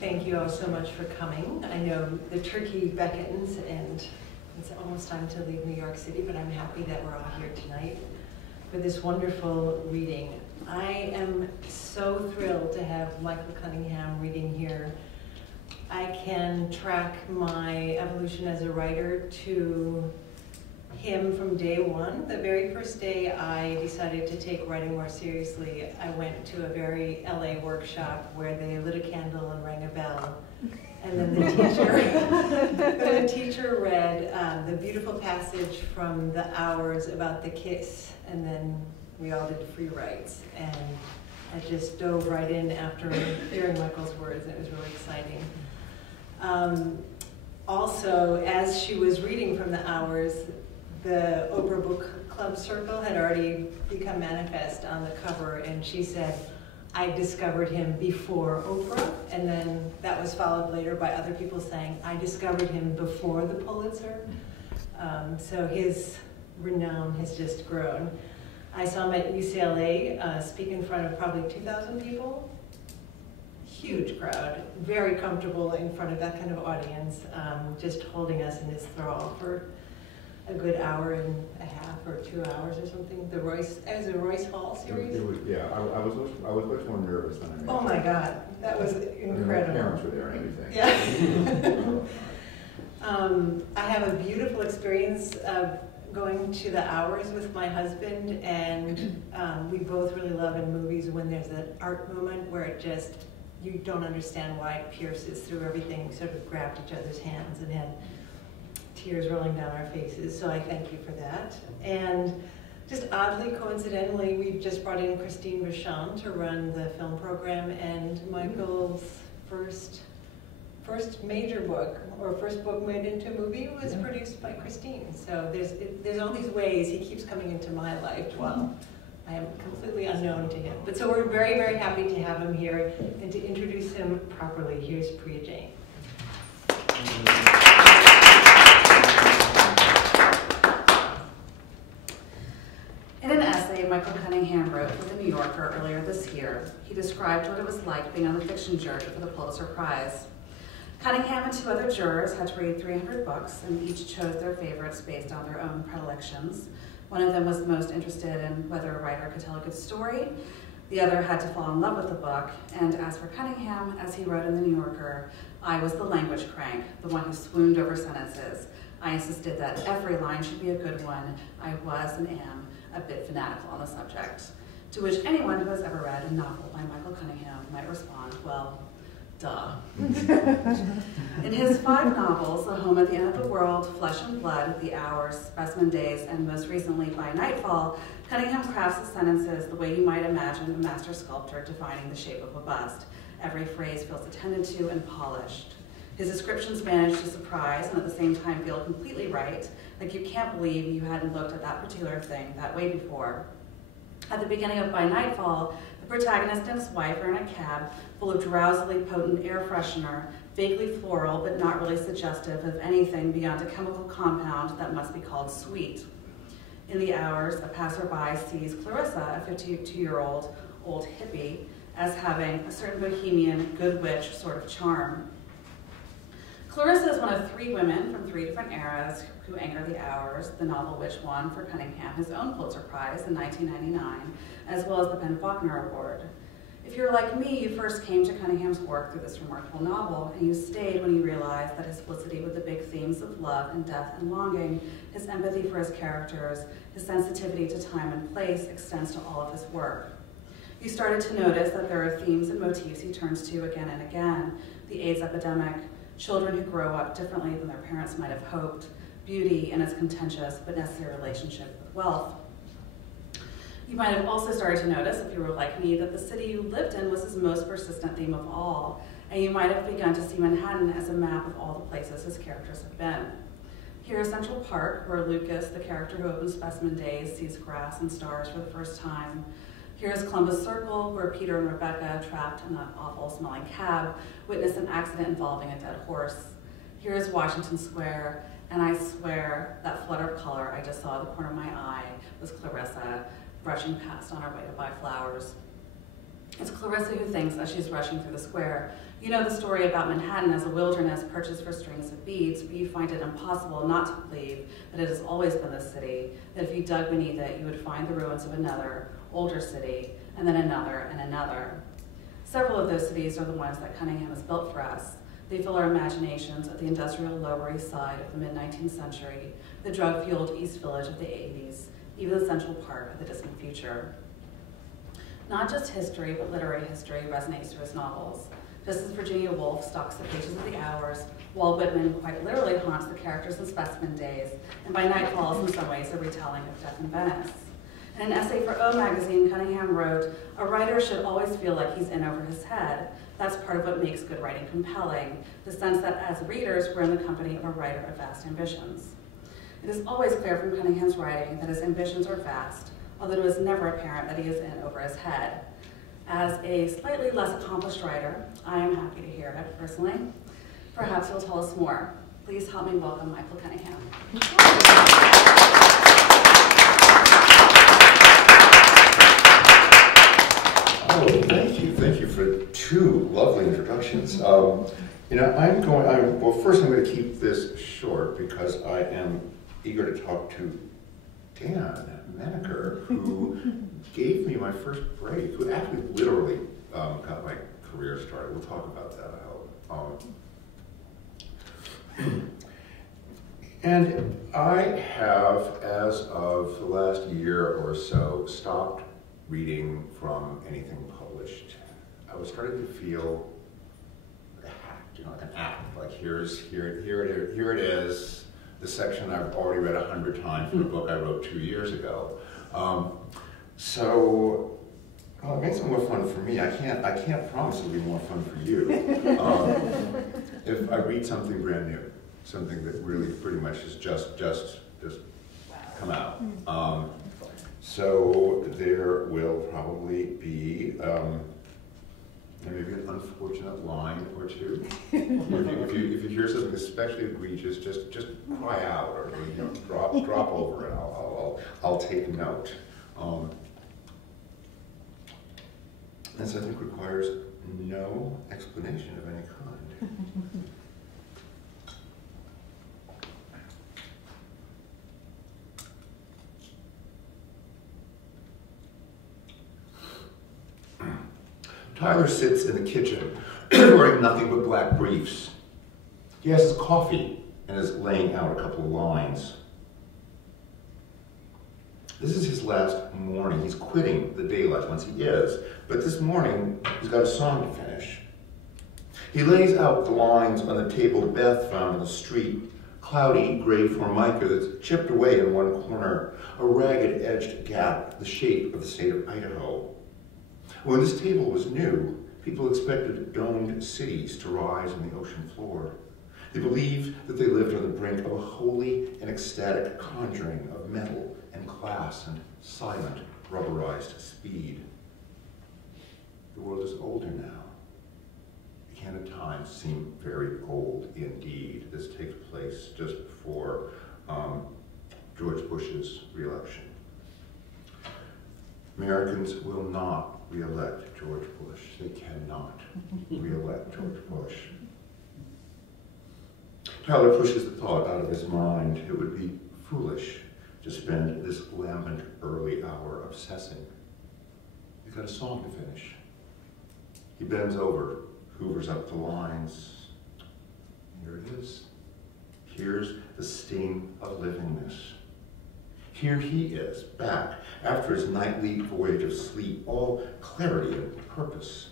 Thank you all so much for coming. I know the turkey beckons and it's almost time to leave New York City, but I'm happy that we're all here tonight for this wonderful reading. I am so thrilled to have Michael Cunningham reading here. I can track my evolution as a writer to him from day one. The very first day I decided to take writing more seriously, I went to a very LA workshop where they lit a candle and rang a bell. And then the teacher read the beautiful passage from The Hours about the kiss, and then we all did free writes. And I just dove right in after hearing Michael's words, and it was really exciting. Also, as she was reading from The Hours, the Oprah Book Club circle had already become manifest on the cover, and she said, I discovered him before Oprah, and then that was followed later by other people saying, I discovered him before the Pulitzer. So his renown has just grown. I saw him at UCLA speak in front of probably 2,000 people. Huge crowd, very comfortable in front of that kind of audience, just holding us in his thrall for a good hour and a half or 2 hours or something. The Royce, as a Royce Hall series. It was, yeah. I was much more nervous than I made. Oh my God, that was incredible. My parents were there and everything. Yeah. I have a beautiful experience of going to The Hours with my husband, and we both really love in movies when there's that art moment where it just, you don't understand why it pierces through everything. We sort of grabbed each other's hands and had tears rolling down our faces, so I thank you for that. And just oddly, coincidentally, we've just brought in Christine Vachon to run the film program, and Michael's first major book, or first book made into a movie, was produced by Christine. So there's all these ways he keeps coming into my life while I am completely unknown to him. But so we're very, very happy to have him here and to introduce him properly. Here's Priya Jain. In an essay Michael Cunningham wrote for The New Yorker earlier this year, he described what it was like being on the fiction jury for the Pulitzer Prize. Cunningham and 2 other jurors had to read 300 books, and each chose their favorites based on their own predilections. One of them was most interested in whether a writer could tell a good story. The other had to fall in love with the book, and as for Cunningham, as he wrote in The New Yorker, I was the language crank, the one who swooned over sentences. I insisted that every line should be a good one. I was and am a bit fanatical on the subject. To which anyone who has ever read a novel by Michael Cunningham might respond, well, duh. In his 5 novels, A Home at the End of the World, Flesh and Blood, The Hours, Specimen Days, and most recently By Nightfall, Cunningham crafts his sentences the way you might imagine a master sculptor defining the shape of a bust. Every phrase feels attended to and polished. His descriptions manage to surprise and at the same time feel completely right, like you can't believe you hadn't looked at that particular thing that way before. At the beginning of By Nightfall, the protagonist and his wife are in a cab full of drowsily potent air freshener, vaguely floral but not really suggestive of anything beyond a chemical compound that must be called sweet. In The Hours, a passerby sees Clarissa, a 52-year-old old hippie, as having a certain bohemian, good witch sort of charm. Clarissa is one of 3 women from 3 different eras who anchor The Hours, the novel which won for Cunningham his own Pulitzer Prize in 1999, as well as the PEN Faulkner Award. If you're like me, you first came to Cunningham's work through this remarkable novel, and you stayed when you realized that his felicity with the big themes of love and death and longing, his empathy for his characters, his sensitivity to time and place extends to all of his work. You started to notice that there are themes and motifs he turns to again and again: the AIDS epidemic, children who grow up differently than their parents might have hoped, beauty and its contentious but necessary relationship with wealth. You might have also started to notice, if you were like me, that the city you lived in was his most persistent theme of all, and you might have begun to see Manhattan as a map of all the places his characters have been. Here is Central Park, where Lucas, the character who opens Specimen Days, sees grass and stars for the first time. Here is Columbus Circle, where Peter and Rebecca, trapped in that awful smelling cab, witness an accident involving a dead horse. Here is Washington Square, and I swear that flutter of color I just saw at the corner of my eye was Clarissa, brushing past on her way to buy flowers. It's Clarissa who thinks, as she's rushing through the square, You know the story about Manhattan as a wilderness purchased for strings of beads, but you find it impossible not to believe that it has always been the city, that if you dug beneath it, you would find the ruins of another, older city, and then another and another. Several of those cities are the ones that Cunningham has built for us. They fill our imaginations of the industrial Lower East Side of the mid-19th century, the drug-fueled East Village of the 80s, even the Central Park of the distant future. Not just history, but literary history resonates through his novels. Just as Virginia Woolf stalks the pages of the Hours, Walt Whitman quite literally haunts the characters in Specimen Days, and by nightfall is in some ways a retelling of Death in Venice. In an essay for O magazine, Cunningham wrote, "A writer should always feel like he's in over his head. That's part of what makes good writing compelling, the sense that as readers, we're in the company of a writer of vast ambitions." It is always clear from Cunningham's writing that his ambitions are vast, although it is never apparent that he is in over his head. As a slightly less accomplished writer, I am happy to hear it, personally. Perhaps he'll tell us more. Please help me welcome Michael Cunningham. Oh, thank you for two lovely introductions. Well, first I'm going to keep this short because I am eager to talk to Dan Menaker, who gave me my first break, who actually literally got my career started. We'll talk about that, I hope. And I have, as of the last year or so, stopped reading from anything published. I was starting to feel like a hack, like an act. Like here it is. The section I've already read 100 times from a book I wrote 2 years ago. It makes it more fun for me. I can't promise it'll be more fun for you. If I read something brand new, something that really pretty much is just come out. So there will probably be maybe an unfortunate line or two. If you hear something especially egregious, just cry out or drop over it. I'll take note. This I think requires no explanation of any kind. Tyler sits in the kitchen, wearing nothing but black briefs. He has his coffee and is laying out a couple of lines. This is his last morning. He's quitting the daylight once he is, but this morning he's got a song to finish. He lays out the lines on the table Beth found in the street, cloudy gray formica that's chipped away in one corner, a ragged-edged gap the shape of the state of Idaho. When this table was new, people expected domed cities to rise on the ocean floor. They believed that they lived on the brink of a holy and ecstatic conjuring of metal and glass and silent, rubberized speed. The world is older now. It can at times seem very old indeed. This takes place just before George Bush's re-election. Americans will not re-elect George Bush. They cannot re-elect George Bush. Tyler pushes the thought out of his mind. It would be foolish to spend this lambent early hour obsessing. He's got a song to finish. He bends over, hoovers up the lines. Here it is. Here's the sting of livingness. Here he is, back after his nightly voyage of sleep, all clarity and purpose.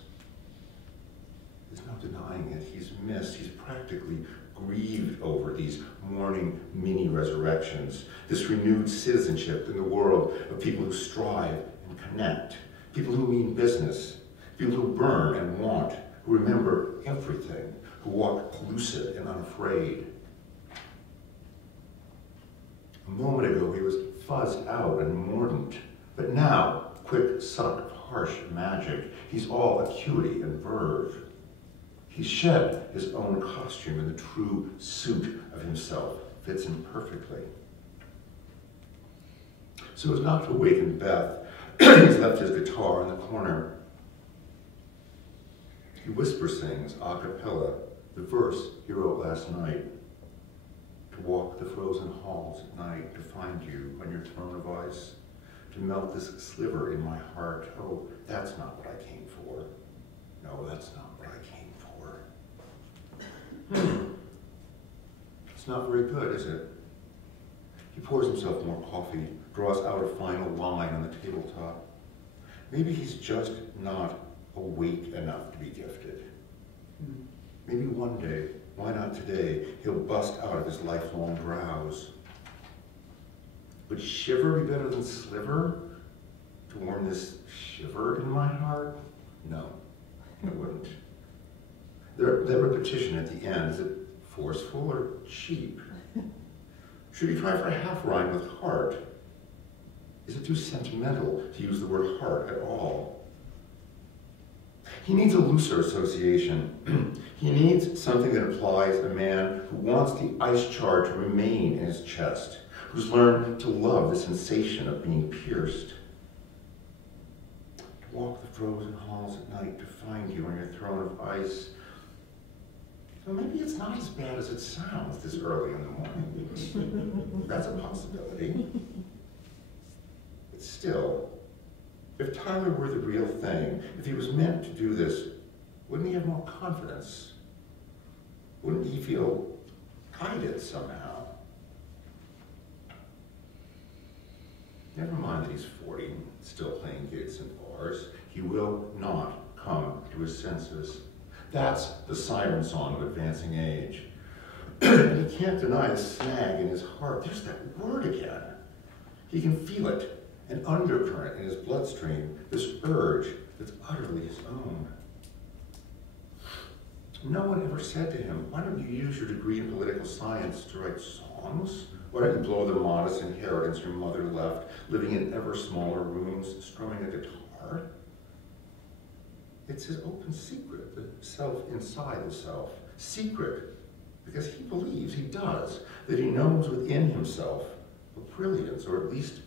There's no denying it. He's missed. He's practically grieved over these morning mini-resurrections, this renewed citizenship in the world of people who strive and connect, people who mean business, people who burn and want, who remember everything, who walk lucid and unafraid. A moment ago, he was fuzzed out and mordant, but now, quick-sucked, harsh magic, he's all acuity and verve. He's shed his own costume, and the true suit of himself fits him perfectly. So as not to awaken Beth, he's left his guitar in the corner. He whisper sings a cappella the verse he wrote last night. To walk the frozen halls at night, to find you on your throne of ice, to melt this sliver in my heart. Oh, that's not what I came for. No, that's not what I came for. It's not very good, is it? He pours himself more coffee, draws out a final line on the tabletop. Maybe he's just not awake enough to be gifted. Maybe one day, why not today, he'll bust out of his lifelong drowse. Would shiver be better than sliver? To warm this shiver in my heart? No, it wouldn't. That repetition at the end, is it forceful or cheap? Should he try for a half rhyme with heart? Is it too sentimental to use the word heart at all? He needs a looser association. He needs something that applies a man who wants the ice char to remain in his chest, who's learned to love the sensation of being pierced. To walk the frozen halls at night, to find you on your throne of ice. So maybe it's not as bad as it sounds this early in the morning. That's a possibility. But still, if Tyler were the real thing, if he was meant to do this, wouldn't he have more confidence? Wouldn't he feel guided somehow? Never mind that he's 40, still playing gigs in bars. He will not come to his senses. That's the siren song of advancing age. He can't deny a snag in his heart. There's that word again. He can feel it, an undercurrent in his bloodstream, this urge that's utterly his own. No one ever said to him, why don't you use your degree in political science to write songs? Why don't you blow the modest inheritance your mother left, living in ever smaller rooms, strumming a guitar? It's his open secret, the self inside the self. Secret, because he believes, he does, that he knows within himself a brilliance, or at least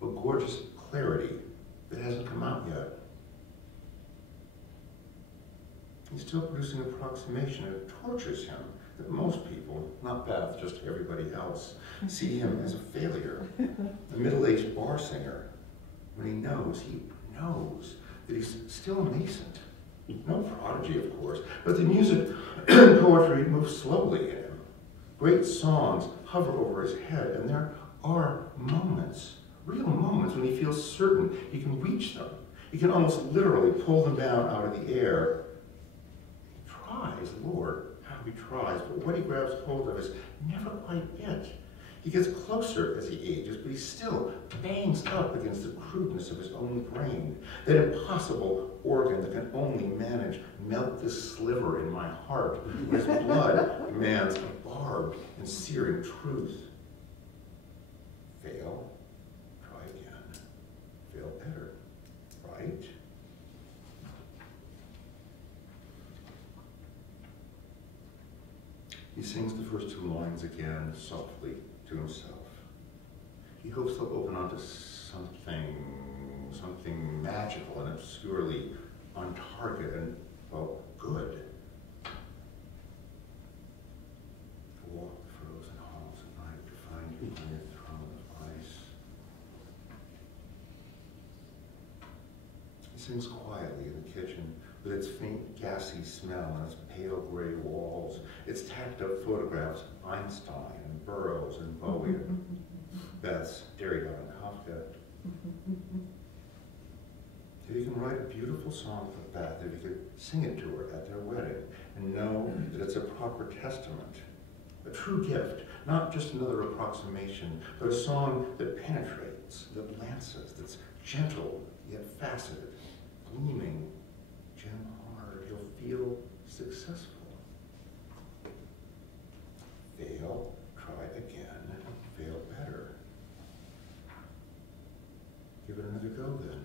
a gorgeous clarity that hasn't come out yet. He's still producing an approximation, and it tortures him that most people, not Beth, just everybody else, see him as a failure, a middle-aged bar singer, when he knows that he's still nascent. No prodigy, of course, but the music and poetry move slowly in him. Great songs hover over his head, and there are moments, real moments, when he feels certain he can reach them. He can almost literally pull them down out of the air. He tries, Lord, how he tries, but what he grabs hold of is never quite it. He gets closer as he ages, but he still bangs up against the crudeness of his own brain, that impossible organ that can only manage melt this sliver in my heart when his blood demands a barbed and searing truth. Fail, try again, fail better, right? He sings the first two lines again, softly, to himself. He hopes they'll open onto something magical and obscurely on target and, well, good. To walk the frozen halls at night, to find you on your throne of ice. He sings quietly in the kitchen, with its faint gassy smell and its pale gray walls, its tacked up photographs of Einstein and Burroughs and Bowie and Beth's Derrida and Kafka. If he can write a beautiful song for Beth, if he could sing it to her at their wedding and know that it's a proper testament, a true gift, not just another approximation, but a song that penetrates, that lances, that's gentle yet faceted, gleaming, gem hard, he'll feel successful. Fail, try again, fail better. Give it another go then.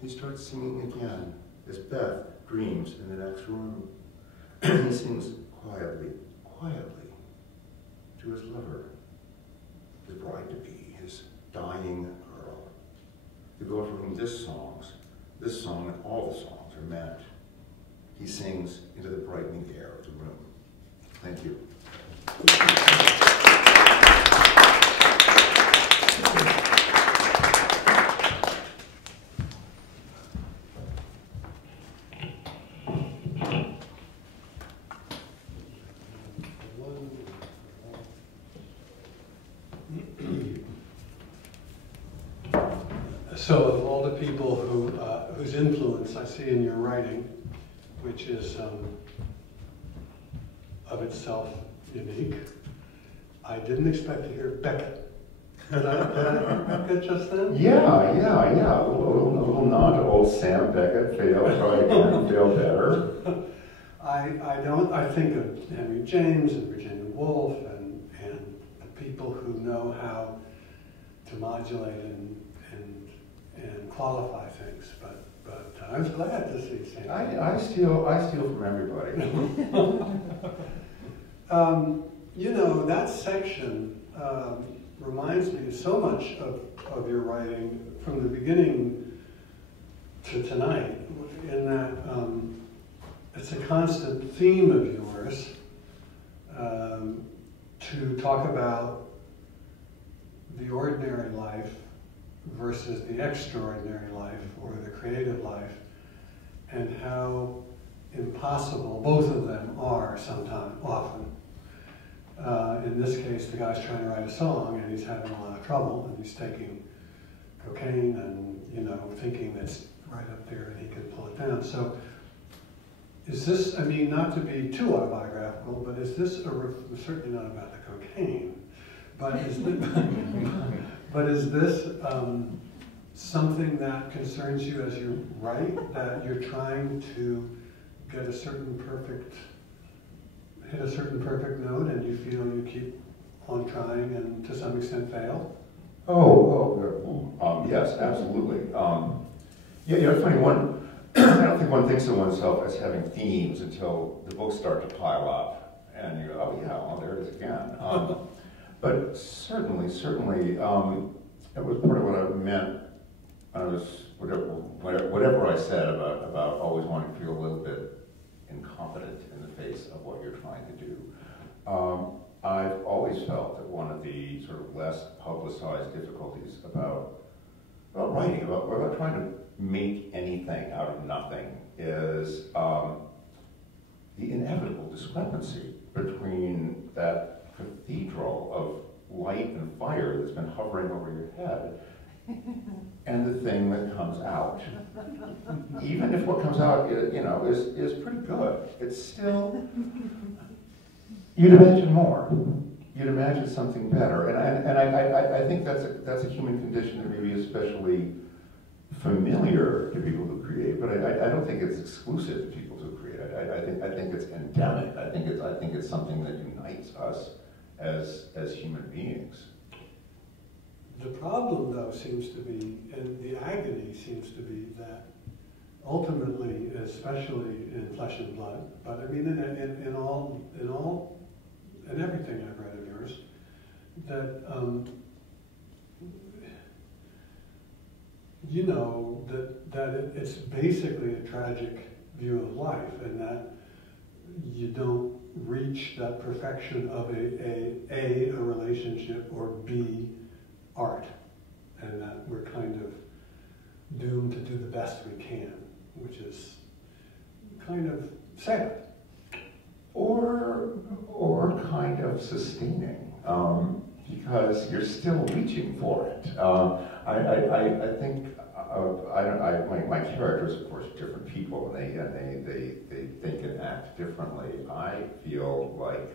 He starts singing again as Beth dreams in the next room. He sings quietly to his lover, his bride-to-be, his dying girl, the girl for whom this song and all the songs songs are meant. He sings into the brightening air of the room. Thank you. So of all the people whose influence I see in your writing, which is of itself unique, I didn't expect to hear Beckett. Did I Beckett just then? Yeah. A little nod to old Sam Beckett, fail, try again, fail better. I think of Henry James and Virginia Woolf and the people who know how to modulate and qualify things, but I was glad to see Sam. I steal from everybody. You know, that section reminds me so much of your writing from the beginning to tonight, in that it's a constant theme of yours to talk about the ordinary life versus the extraordinary life or the creative life, and how impossible both of them are often. In this case, the guy's trying to write a song and he's having a lot of trouble, and he's taking cocaine and, thinking that's right up there and he can pull it down. So is this, I mean, not to be too autobiographical, but is this certainly not about the cocaine, but is this something that concerns you as you write, that you're trying to get hit a certain perfect note, and you feel you keep on trying and to some extent fail? Yes, absolutely. It's funny, I don't think one thinks of oneself as having themes until the books start to pile up, and you go, there it is again. But certainly, it was part of what I meant. I was whatever I said about always wanting to feel a little bit incompetent in the face of what you're trying to do. I've always felt that one of the sort of less publicized difficulties about writing, about trying to make anything out of nothing, is the inevitable discrepancy between that cathedral of light and fire that's been hovering over your head and the thing that comes out. Even if what comes out is pretty good, it's still, you'd imagine more. You'd imagine something better. And I think that's a human condition that may be especially familiar to people who create, but I don't think it's exclusive to people who create. I think it's endemic. I think it's something that unites us as human beings. The problem, though, seems to be, and the agony seems to be, that ultimately, especially in Flesh and Blood, but I mean in everything I've read of yours, that it's basically a tragic view of life, and that you don't reach that perfection of a relationship, or B, art, and that we're kind of doomed to do the best we can, which is kind of sad. Or kind of sustaining, because you're still reaching for it. I think my characters, of course, are different people, and they think and act differently. I feel like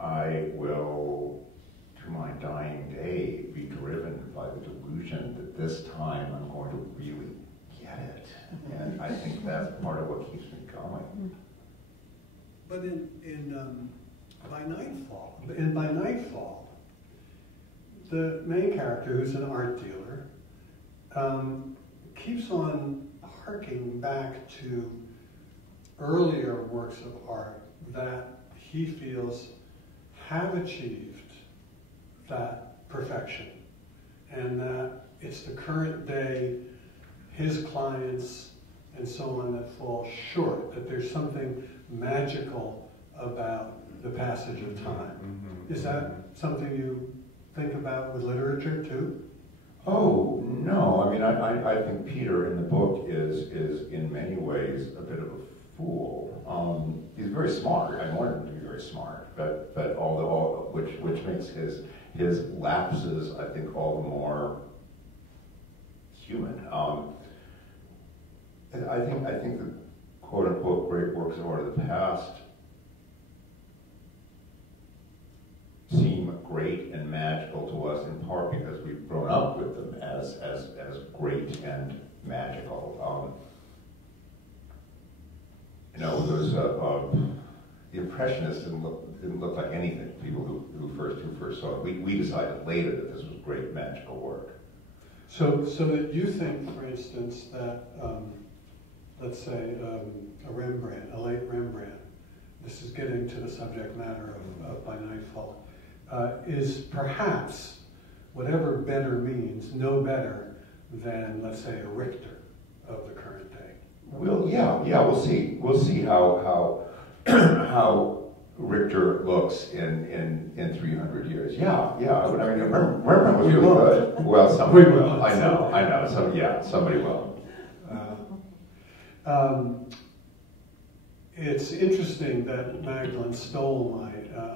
I will, to my dying day, be driven by the delusion that this time I'm going to really get it. And I think that's part of what keeps me going. But by nightfall, the main character, who's an art dealer, keeps on harking back to earlier works of art that he feels have achieved that perfection, and that it's the current day his clients and so on that fall short, that there's something magical about the passage of time. Is that something you think about with literature too? Oh, no. I mean, I think Peter in the book is in many ways a bit of a fool. He's very smart. I wanted him to be very smart, but which makes his lapses, I think, all the more human. I think the quote unquote great works of art of the past seem great and magical to us in part because we've grown up with them as great and magical. Those the Impressionists didn't look like anything. People who first saw it. We decided later that this was great magical work. So that you think, for instance, that let's say a Rembrandt, a late Rembrandt. This is getting to the subject matter of By Nightfall. Is perhaps, whatever better means, no better than, let's say, a Richter of the current day. Well, yeah, we'll see. We'll see how Richter looks in 300 years. Yeah. I mean, Rembrandt was really good. Well, somebody will. I know. Somebody will. It's interesting that Magdalene stole my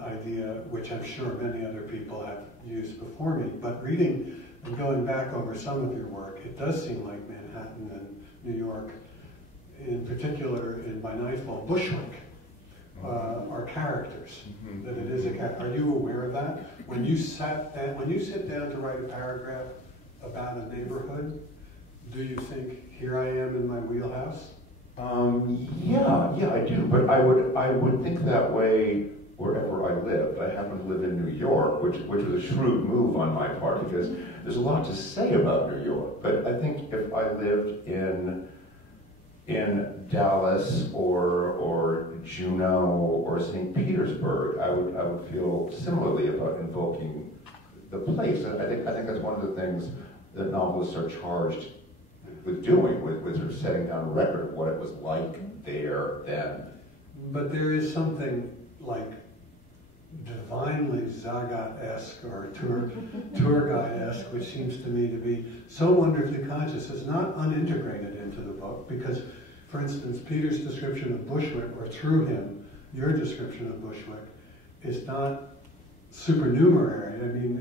idea, which I'm sure many other people have used before me, but reading and going back over some of your work, it does seem like Manhattan and New York, in particular in By Nightfall, Bushwick, are characters, that it is a character. Are you aware of that? When you sit down to write a paragraph about a neighborhood, do you think, here I am in my wheelhouse? Yeah, I do. But I would think that way wherever I lived. I happen to live in New York, which was a shrewd move on my part because there's a lot to say about New York. But I think if I lived in Dallas or Juneau or St. Petersburg, I would feel similarly about invoking the place. And I think that's one of the things that novelists are charged with doing, with sort of setting down a record of what it was like there then. But there is something like divinely Zagat-esque or tour guide-esque, which seems to me to be so wonderfully conscious. It's not unintegrated into the book because, for instance, Peter's description of Bushwick, or through him, your description of Bushwick, is not supernumerary. I mean,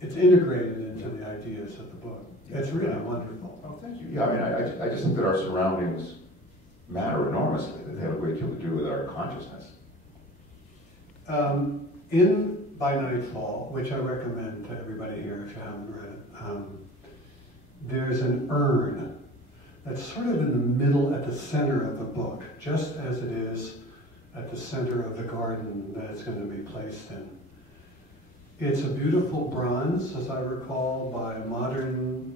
it's integrated into the ideas of the book. It's really wonderful. Oh, thank you. Yeah, I mean, I just think that our surroundings matter enormously, that they have a great deal to do with our consciousness. In By Nightfall, which I recommend to everybody here if you haven't read it, there's an urn that's sort of in the middle at the center of the book, just as it is at the center of the garden that it's going to be placed in. It's a beautiful bronze, as I recall, by a modern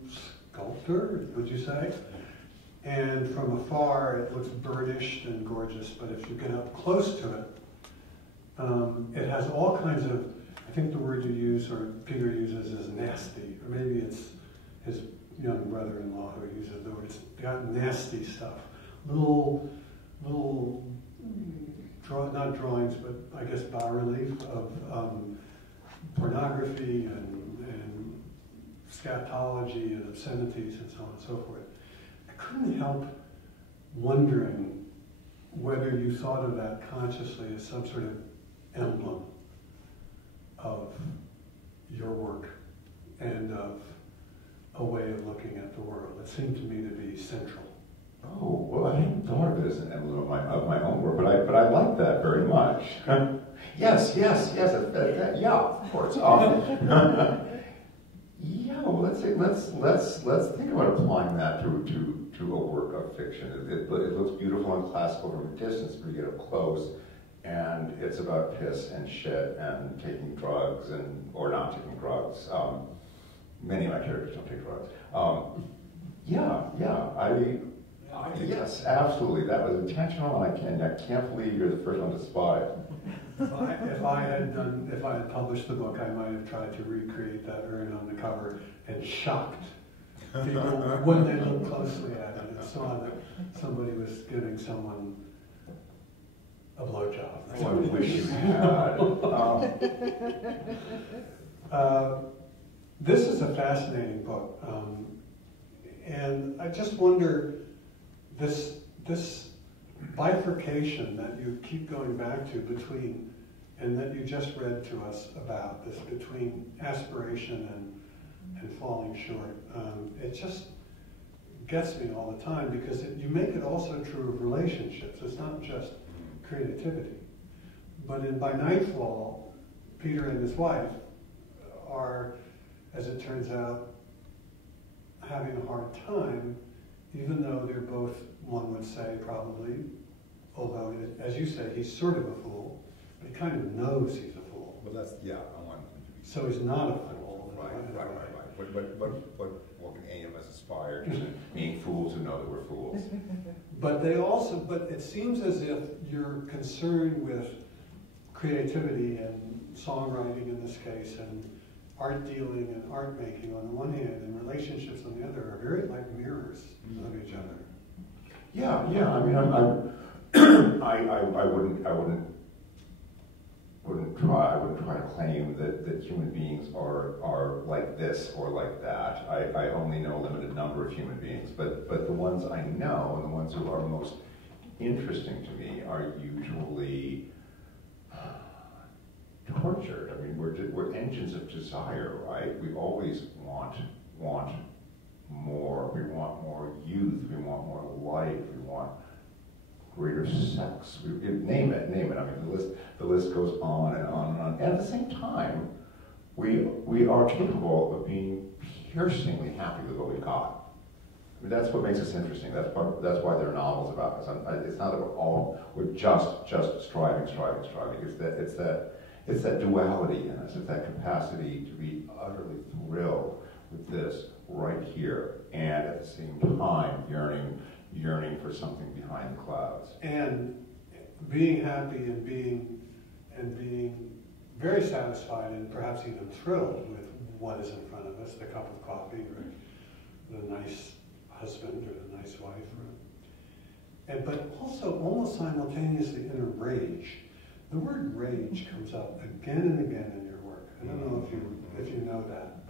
sculptor, would you say? And from afar, it looks burnished and gorgeous, but if you get up close to it, it has all kinds of, I think the word you use, or Peter uses, is nasty, or maybe it's his young brother-in-law who uses the word. It's got nasty stuff. Little not drawings, but I guess bas-relief of pornography and scatology and obscenities and so on and so forth. I couldn't help wondering whether you thought of that consciously as some sort of emblem of your work and of a way of looking at the world. It seemed to me to be central. Oh, well, I hadn't thought of it as an emblem of my own work, but I like that very much. Yes, yeah, of course. Yeah, well, let's think about applying that to a work of fiction. It looks beautiful and classical from a distance, but you get up close, and it's about piss and shit and taking drugs or not taking drugs. Many of my characters don't take drugs. Yes, absolutely. That was intentional, and I can't believe you're the first one to spot it. If I had published the book, I might have tried to recreate that urn on the cover and shocked people, when they looked closely at it and saw that somebody was giving someone a blowjob. Oh, I wish you had. This is a fascinating book, and I just wonder this bifurcation that you keep going back to between, and that you just read to us about, this between aspiration and falling short. It just gets me all the time because you make it also true of relationships. It's not just creativity. But by Nightfall, Peter and his wife are, as it turns out, having a hard time, even though they're both, one would say probably, although, as you say, he's sort of a fool, but he kind of knows he's a fool. Well, that's, yeah, I want him to be. So he's not a fool. Right. What can any of us aspire to? Being fools who know that we're fools. But it seems as if you're concerned with creativity and songwriting in this case, and art dealing and art making on the one hand, and relationships on the other are very like mirrors of each other. Yeah. I mean, I wouldn't try to claim that human beings are like this or like that. I only know a limited number of human beings, but the ones I know and the ones who are most interesting to me are usually tortured. I mean, we're engines of desire, right? We always want more. We want more youth. We want more life. We want greater sex. Name it. I mean, the list goes on and on and on. And at the same time, we are capable of being piercingly happy with what we've got. I mean, that's what makes us interesting. That's why there are novels about us. It's not that we're just striving. It's that duality in us. It's that capacity to be utterly thrilled with this right here, and at the same time yearning for something behind the clouds. And being happy and being very satisfied and perhaps even thrilled with what is in front of us, the cup of coffee, or the nice husband or the nice wife, but also almost simultaneously in a rage. The word rage comes up again and again in your work. I don't know if you know that,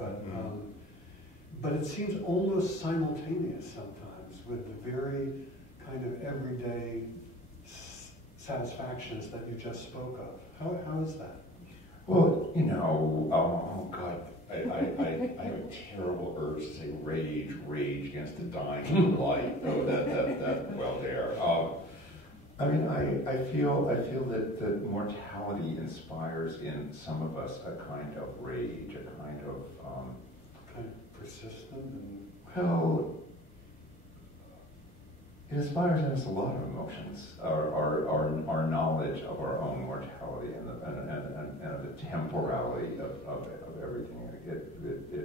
but it seems almost simultaneous sometimes with the very kind of everyday satisfactions that you just spoke of. How is that? Well, oh God, I have a terrible urge to say rage against the dying light. Oh, that well there. I mean, I feel that mortality inspires in some of us a kind of rage, a kind of persistent and it inspires in us a lot of emotions. Our knowledge of our own mortality and the temporality of everything.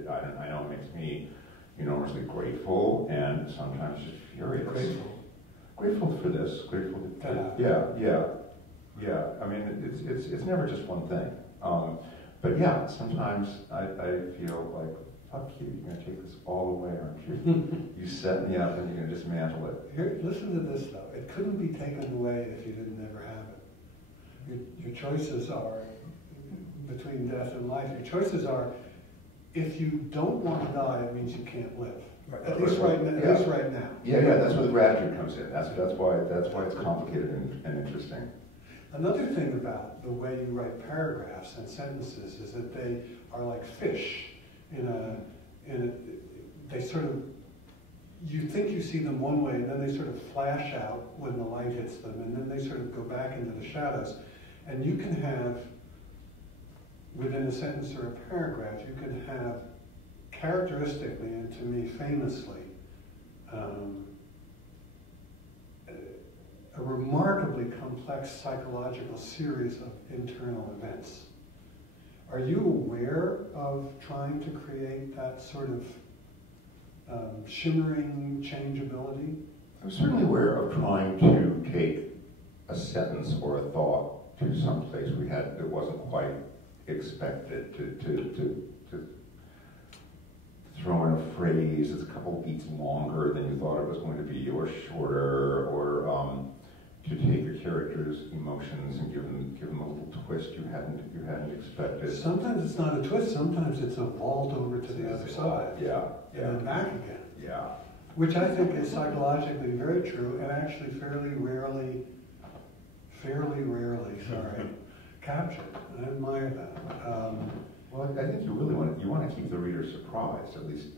I know it makes me enormously grateful and sometimes just furious. Grateful for this. Grateful. Yeah. I mean, it's never just one thing. But yeah, sometimes I feel like, fuck you, you're going to take this all away, aren't you? You set me up and you're going to dismantle it. Here, listen to this though. It couldn't be taken away if you didn't ever have it. Your choices are between death and life. Your choices are, if you don't want to die, it means you can't live. At least right now. Yeah, that's where the gratitude comes in. That's why it's complicated and interesting. Another thing about the way you write paragraphs and sentences is that they are like fish they sort of, you think you see them one way and then they sort of flash out when the light hits them and then they sort of go back into the shadows. And you can have, within a sentence or a paragraph, you can have characteristically and to me famously a remarkably complex psychological series of internal events. Are you aware of trying to create that sort of shimmering changeability? I'm certainly aware of trying to take a sentence or a thought to some place we had that wasn't quite expected, to throw in a phrase that's a couple beats longer than you thought it was going to be, or shorter, or to take your character's emotions and give them a little twist you hadn't expected. Sometimes it's not a twist, sometimes it's a vault over to the other side. Yeah. And then back again. Yeah. Which I think is psychologically very true and actually fairly rarely, captured. I admire that. Well, I think you really want to keep the reader surprised, at least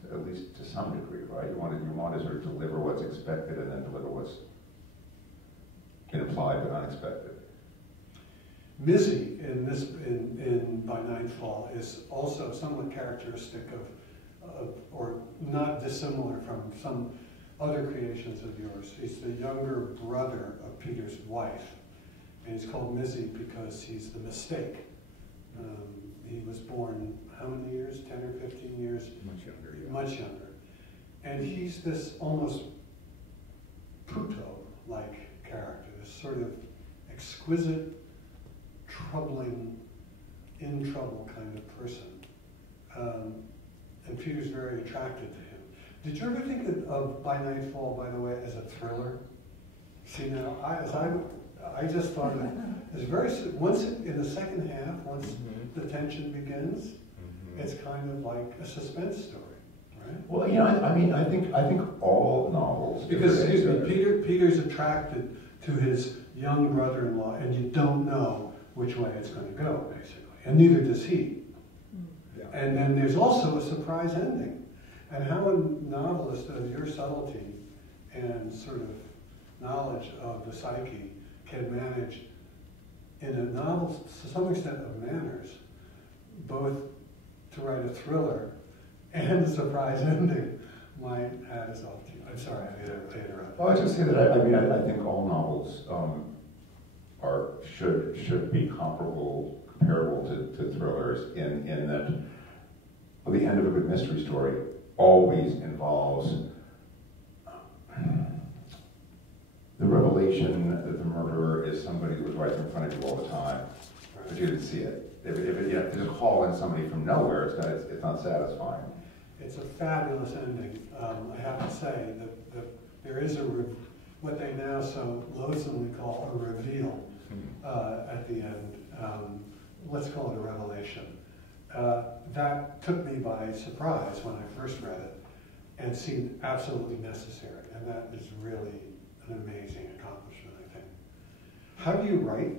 to some degree, right? You want to sort of deliver what's expected and then deliver what's implied but unexpected. Mizzy in By Nightfall is also somewhat characteristic of, or not dissimilar from some other creations of yours. He's the younger brother of Peter's wife, and he's called Mizzy because he's the mistake. He was born how many years? 10 or 15 years? Much younger, yeah. Much younger. And he's this almost Pluto-like character, this sort of exquisite, troubling, in trouble kind of person. And Peter's very attracted to him. Did you ever think of By Nightfall, by the way, as a thriller? See, now, I just thought of it as once in the second half, once the tension begins, it's kind of like a suspense story, right? Well, you know, I think all novels. Because, excuse me, Peter's attracted to his young brother-in-law, and you don't know which way it's going to go, basically, and neither does he. Yeah. And then there's also a surprise ending. And how a novelist of your subtlety and sort of knowledge of the psyche can manage, in a novel, to some extent of manners, both to write a thriller and a surprise ending, might add us off to you. I'm sorry, I interrupted. Well, I was just say that I think all novels should be comparable to thrillers in that the end of a good mystery story always involves the revelation that the murderer is somebody who was right in front of you all the time, but you didn't see it. If you just call in somebody from nowhere, it's not satisfying. It's a fabulous ending. I have to say that there is what they now so loathsomely call a reveal at the end. Let's call it a revelation. That took me by surprise when I first read it and seemed absolutely necessary. And that is really an amazing accomplishment, I think. How do you write?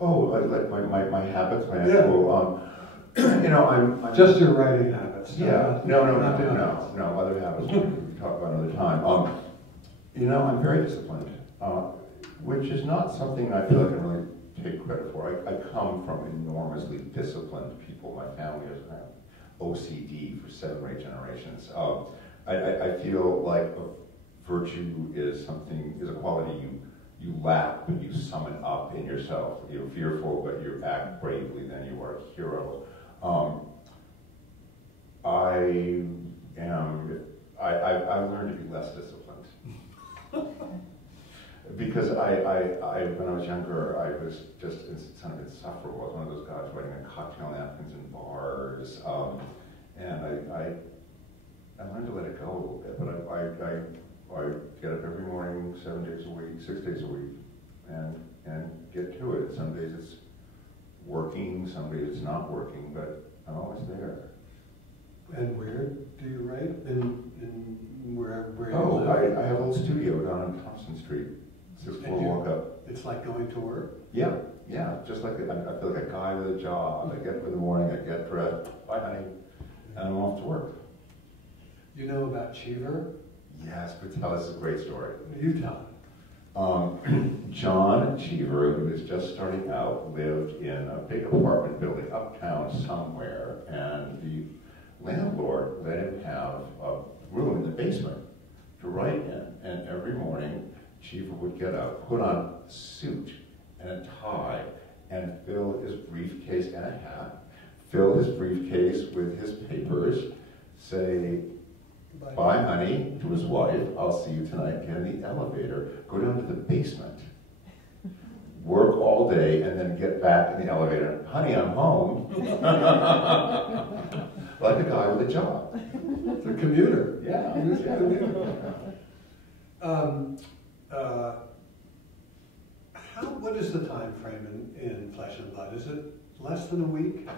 Oh, like my habits, my Yeah. actual, I'm Just your writing habits. Yeah, no, other habits we can talk about another time. I'm very disciplined, which is not something I feel I can really take credit for. I come from enormously disciplined people. My family has OCD for 7 or 8 generations. I feel like virtue is a quality you lack, but you summon up in yourself. You're fearful, but you act bravely, then you are a hero. I've learned to be less disciplined. Because when I was younger, I was just kind of insufferable. I was one of those guys writing on cocktail napkins in bars, and I learned to let it go a little bit. But I get up every morning, 7 days a week, 6 days a week, and get to it. Some days it's working, some days it's not working, but I'm always there. And where do you write? In where you Oh, live? I have a little studio down on Thompson Street, 6-floor walk up. It's like going to work? Yeah, just like I feel like a guy with a job. I get up in the morning, I get dressed, bye honey, and I'm off to work. You know about Cheever? Yes, but tell us a great story. You tell it. John Cheever, who was just starting out, lived in a big apartment building uptown somewhere, and the landlord let him have a room in the basement to write in. And every morning, Cheever would get up, put on a suit and a tie, and fill his briefcase and a hat, fill his briefcase with his papers, say, "Bye, honey," to his wife, "I'll see you tonight," get in the elevator, go down to the basement, work all day, and then get back in the elevator, "Honey, I'm home." Like a guy with a job. The commuter. Yeah. He was a commuter. What is the time frame in Flesh and Blood? Is it less than a week?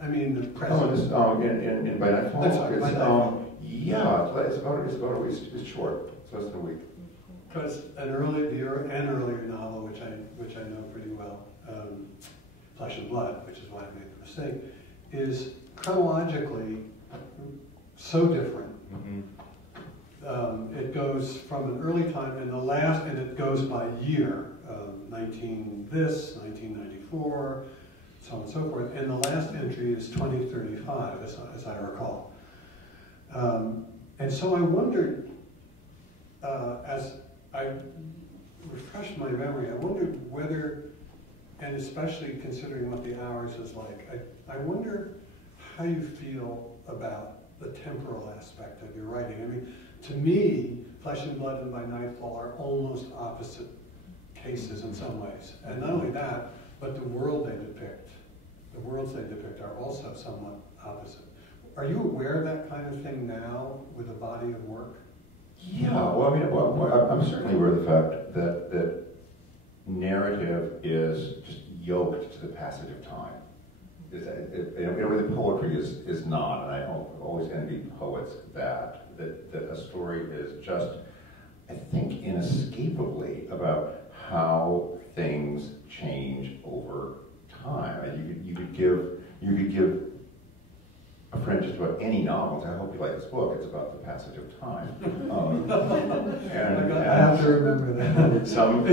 I mean, the present. In By Nightfall? That's right, By Nightfall. Yeah, it's about a week. It's short. It's less than a week. Because an earlier novel, which I know pretty well, Flesh and Blood, which is why I made the mistake, is chronologically so different. Mm-hmm. It goes from an early time, and it goes by year, 1994, so on and so forth. And the last entry is 2035, as I recall. And so I wondered, as I refreshed my memory, I wondered whether, and especially considering what the hours is like, I wonder how you feel about the temporal aspect of your writing. I mean, to me, Flesh and Blood and By Nightfall are almost opposite cases in some ways. And not only that, but the worlds they depict are also somewhat opposite. Are you aware of that kind of thing now with a body of work? Yeah, well, I mean, I'm certainly aware of the fact that narrative is just yoked to the passage of time. In a way, the poetry is not, and I always envy poets that a story is just, I think, inescapably about how things change over time. You could give a friend just about any novel. I hope you like this book. It's about the passage of time. I have to remember that. In some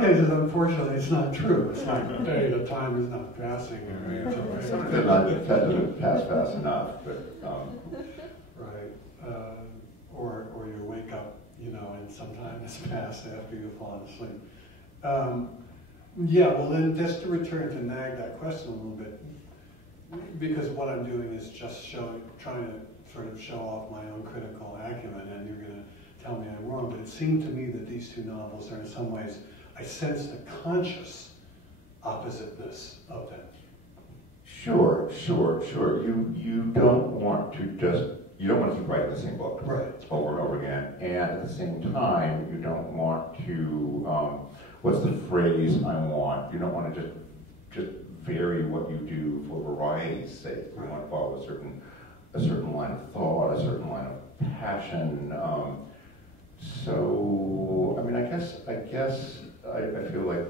cases, unfortunately, it's not true. It's like, hey, the time is not passing. That doesn't pass fast enough, but right. Or you wake up, and sometime has passed after you've fallen asleep. Yeah. Well, then just to return to nag that question a little bit, because what I'm doing is just trying to sort of show off my own critical acumen, and you're going to tell me I'm wrong, but it seemed to me that these two novels are in some ways, I sense the conscious oppositeness of them. Sure. You don't want to keep writing the same book over and over again, and at the same time, you don't want to, what's the phrase I want? You don't want to just vary what you do for variety's sake. You want to follow a certain line of thought, a certain line of passion. So, I mean, I guess I feel like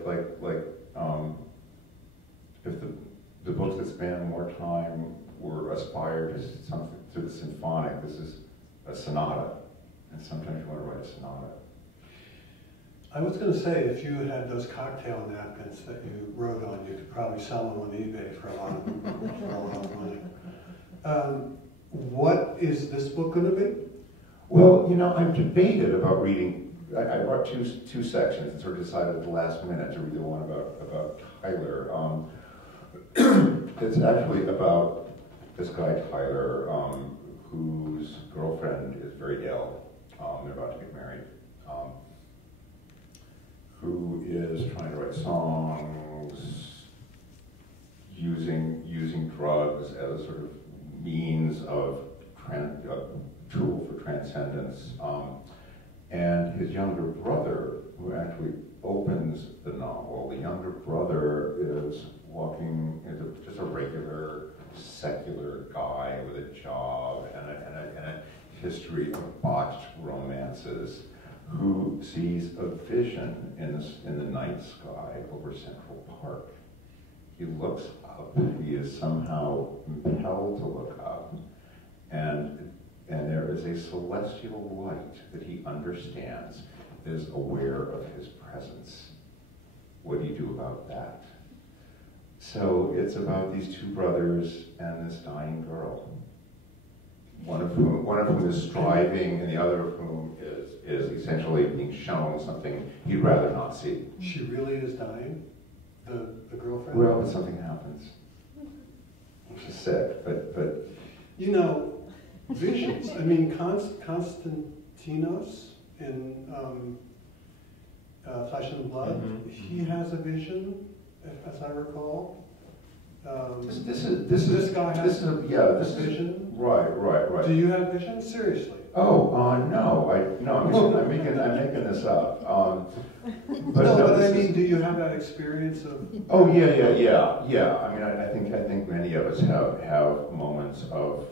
if the books that span more time were aspired to something, to the symphonic, this is a sonata, and sometimes you want to write a sonata. I was going to say, if you had those cocktail napkins that you wrote on, you could probably sell them on eBay for a lot of money. What is this book going to be? Well, I've debated about reading. I brought two sections and sort of decided at the last minute to read the one about Tyler. It's actually about this guy Tyler, whose girlfriend is very ill. They're about to get married. Who is trying to write songs, using drugs as a sort of means of tool for transcendence, and his younger brother, who actually opens the novel. The younger brother is just a regular secular guy with a job and a history of botched romances, who sees a vision in the night sky over Central Park. He looks up, he is somehow impelled to look up, and there is a celestial light that he understands, is aware of his presence. What do you do about that? So it's about these two brothers and this dying girl. One of whom is striving, and the other of whom is essentially being shown something he'd rather not see. She really is dying? The girlfriend? Well, but something happens. She's sick, but visions. I mean, Konstantinos in Flesh and Blood, he has a vision, as I recall. This guy has this vision? Right. Do you have vision? Seriously? Oh, no, I'm making this up. But I mean, do you have that experience of? Oh, yeah. I mean, I think many of us have moments of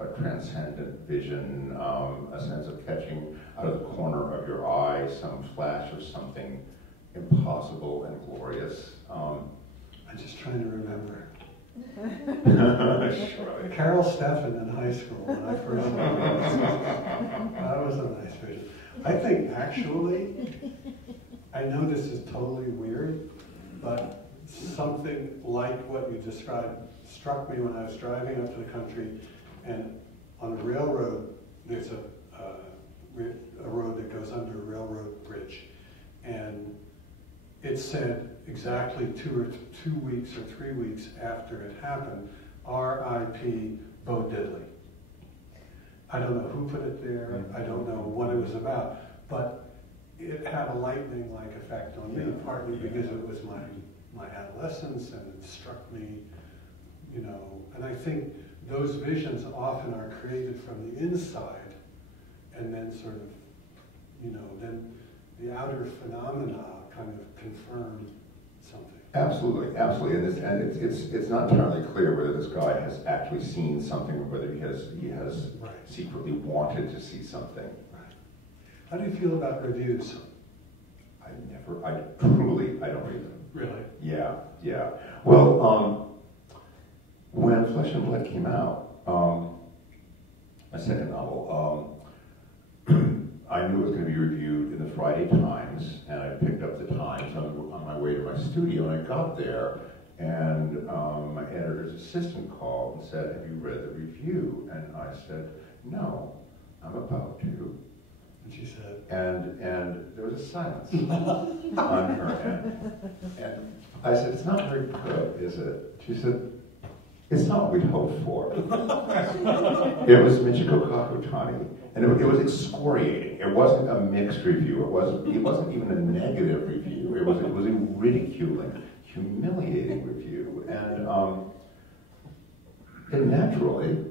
a transcendent vision, a sense of catching out of the corner of your eye some flash of something impossible and glorious. I'm just trying to remember. Sure. Carol Steffen in high school when I first met her. That was a nice vision. I think actually, I know this is totally weird, but something like what you described struck me when I was driving up to the country, and on a railroad, there's a road that goes under a railroad bridge, and it said exactly 2 weeks or 3 weeks after it happened, R.I.P. Bo Diddley. I don't know who put it there, I don't know what it was about, but it had a lightning-like effect on me, partly because it was my adolescence and it struck me, and I think those visions often are created from the inside and then sort of, then the outer phenomena kind of confirm something. Absolutely, and it's not entirely clear whether this guy has actually seen something or whether he has Right. secretly wanted to see something. Right. How do you feel about reviews? I don't read them. Really? Yeah. Well, when Flesh and Blood came out, my second novel, I knew it was going to be reviewed in the Friday Times, and I picked up the Times on my way to my studio, and I got there, and my editor's assistant called and said, "Have you read the review?" And I said, "No, I'm about to." And she said, and there was a silence on her end. And I said, "It's not very good, is it?" She said, "It's not what we'd hoped for." It was Michiko Kakutani, and it was excoriating. It wasn't a mixed review. It wasn't even a negative review. It was a ridiculing, humiliating review, and it naturally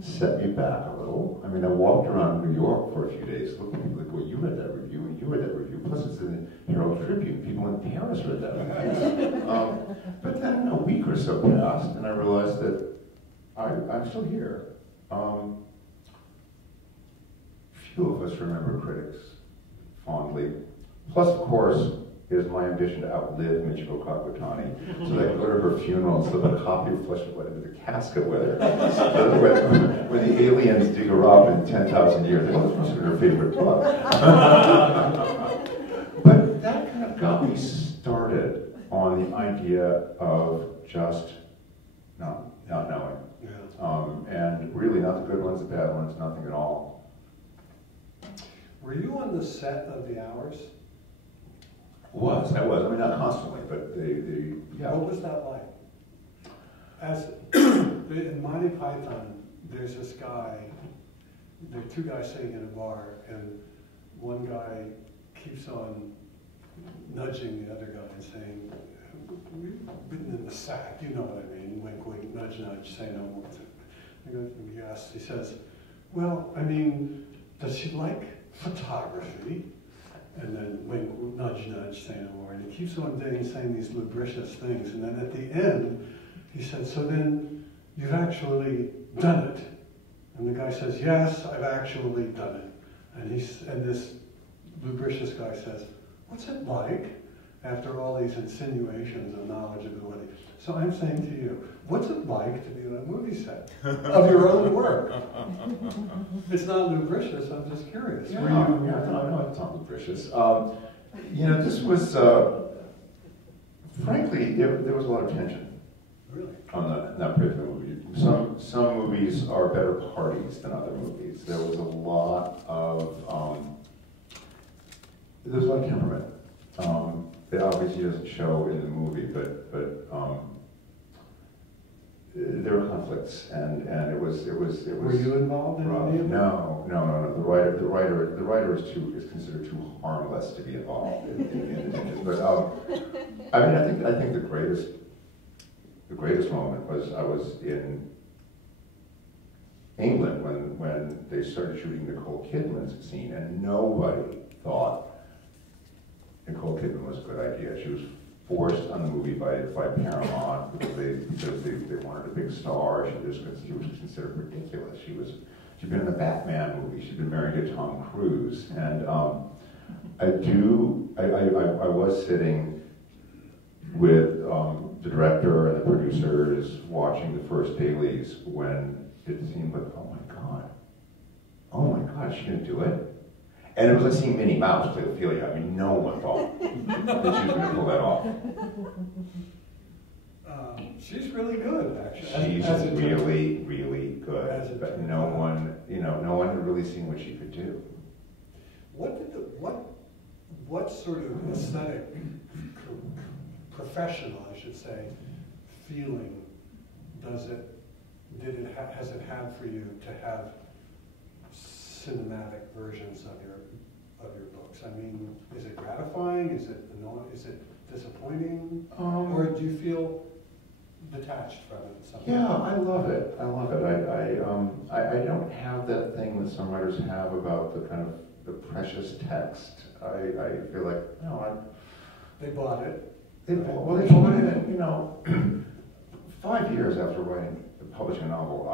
set me back a little. I mean, I walked around New York for a few days looking at people like, "Well, you read that review, and you read that review, plus it's in the Herald Tribune. People in Paris read that review." But then a week or so passed, and I realized that I'm still here. Few of us remember critics fondly. Plus, of course, it is my ambition to outlive Michiko Kakutani, so that I go to her funeral and slip a copy of Flesh and Blood into the casket with her. So when the aliens dig her up in 10,000 years, they go, "This must have been her favorite book." But that kind of got me started on the idea of just not knowing. Yeah. And really not the good ones, the bad ones, nothing at all. Were you on the set of The Hours? I was. I mean, not constantly, but yeah. What was that like? As in Monty Python, there's this guy, there are two guys sitting in a bar, and one guy keeps on nudging the other guy and saying, "We've been in the sack, you know what I mean, wink, wink, nudge, nudge, say no more." He says, "Well, I mean, does she like photography?" And then wink, nudge, nudge, say no more. And he keeps on saying these lubricious things. And then at the end, he said, "So then you've actually done it?" And the guy says, "Yes, I've actually done it." And this lubricious guy says, "What's it like?" After all these insinuations of knowledgeability. So I'm saying to you, what's it like to be on a movie set of your own work? It's not lubricious, I'm just curious. Yeah, no, it's not lubricious. This was, frankly, there was a lot of tension. Really? On that particular movie. Some movies are better parties than other movies. There was a lot of temperament. It obviously doesn't show in the movie, but there were conflicts, and it was. Were you involved in any of them? No. The writer is considered too harmless to be involved in but I think the greatest the greatest moment was I was in England when they started shooting Nicole Kidman's scene, and nobody thought Nicole Kidman was a good idea. She was forced on the movie by Paramount because they wanted a big star. She was considered ridiculous. She'd been in the Batman movie. She'd been married to Tom Cruise, and I was sitting with the director and the producers watching the first dailies when it seemed like, oh my God, she didn't do it. And it was like seeing Minnie Mouse play Ophelia. I mean, no one thought that she was going to pull that off. She's really good, actually. She's really, really good. But no one had really seen what she could do. What sort of aesthetic, professional, I should say, feeling has it had for you to have cinematic versions of your books? I mean, is it gratifying? Is it annoying? Is it disappointing? Or do you feel detached from it in some way? Yeah, I love it. I love it. I don't have that thing that some writers have about the kind of the precious text. I feel like, they bought it. They bought it, and 5 years after publishing a novel,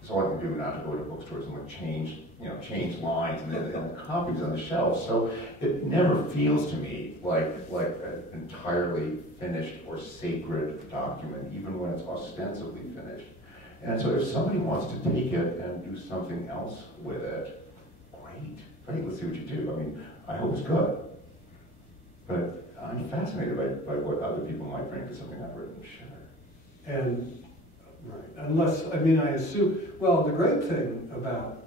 it's all I can do now to go to bookstores and change lines and the copies on the shelf. So it never feels to me like an entirely finished or sacred document, even when it's ostensibly finished. And so if somebody wants to take it and do something else with it, great, let's see what you do. I mean, I hope it's good. But I'm fascinated by what other people might bring to something I've written, sure. And I assume, well, the great thing about,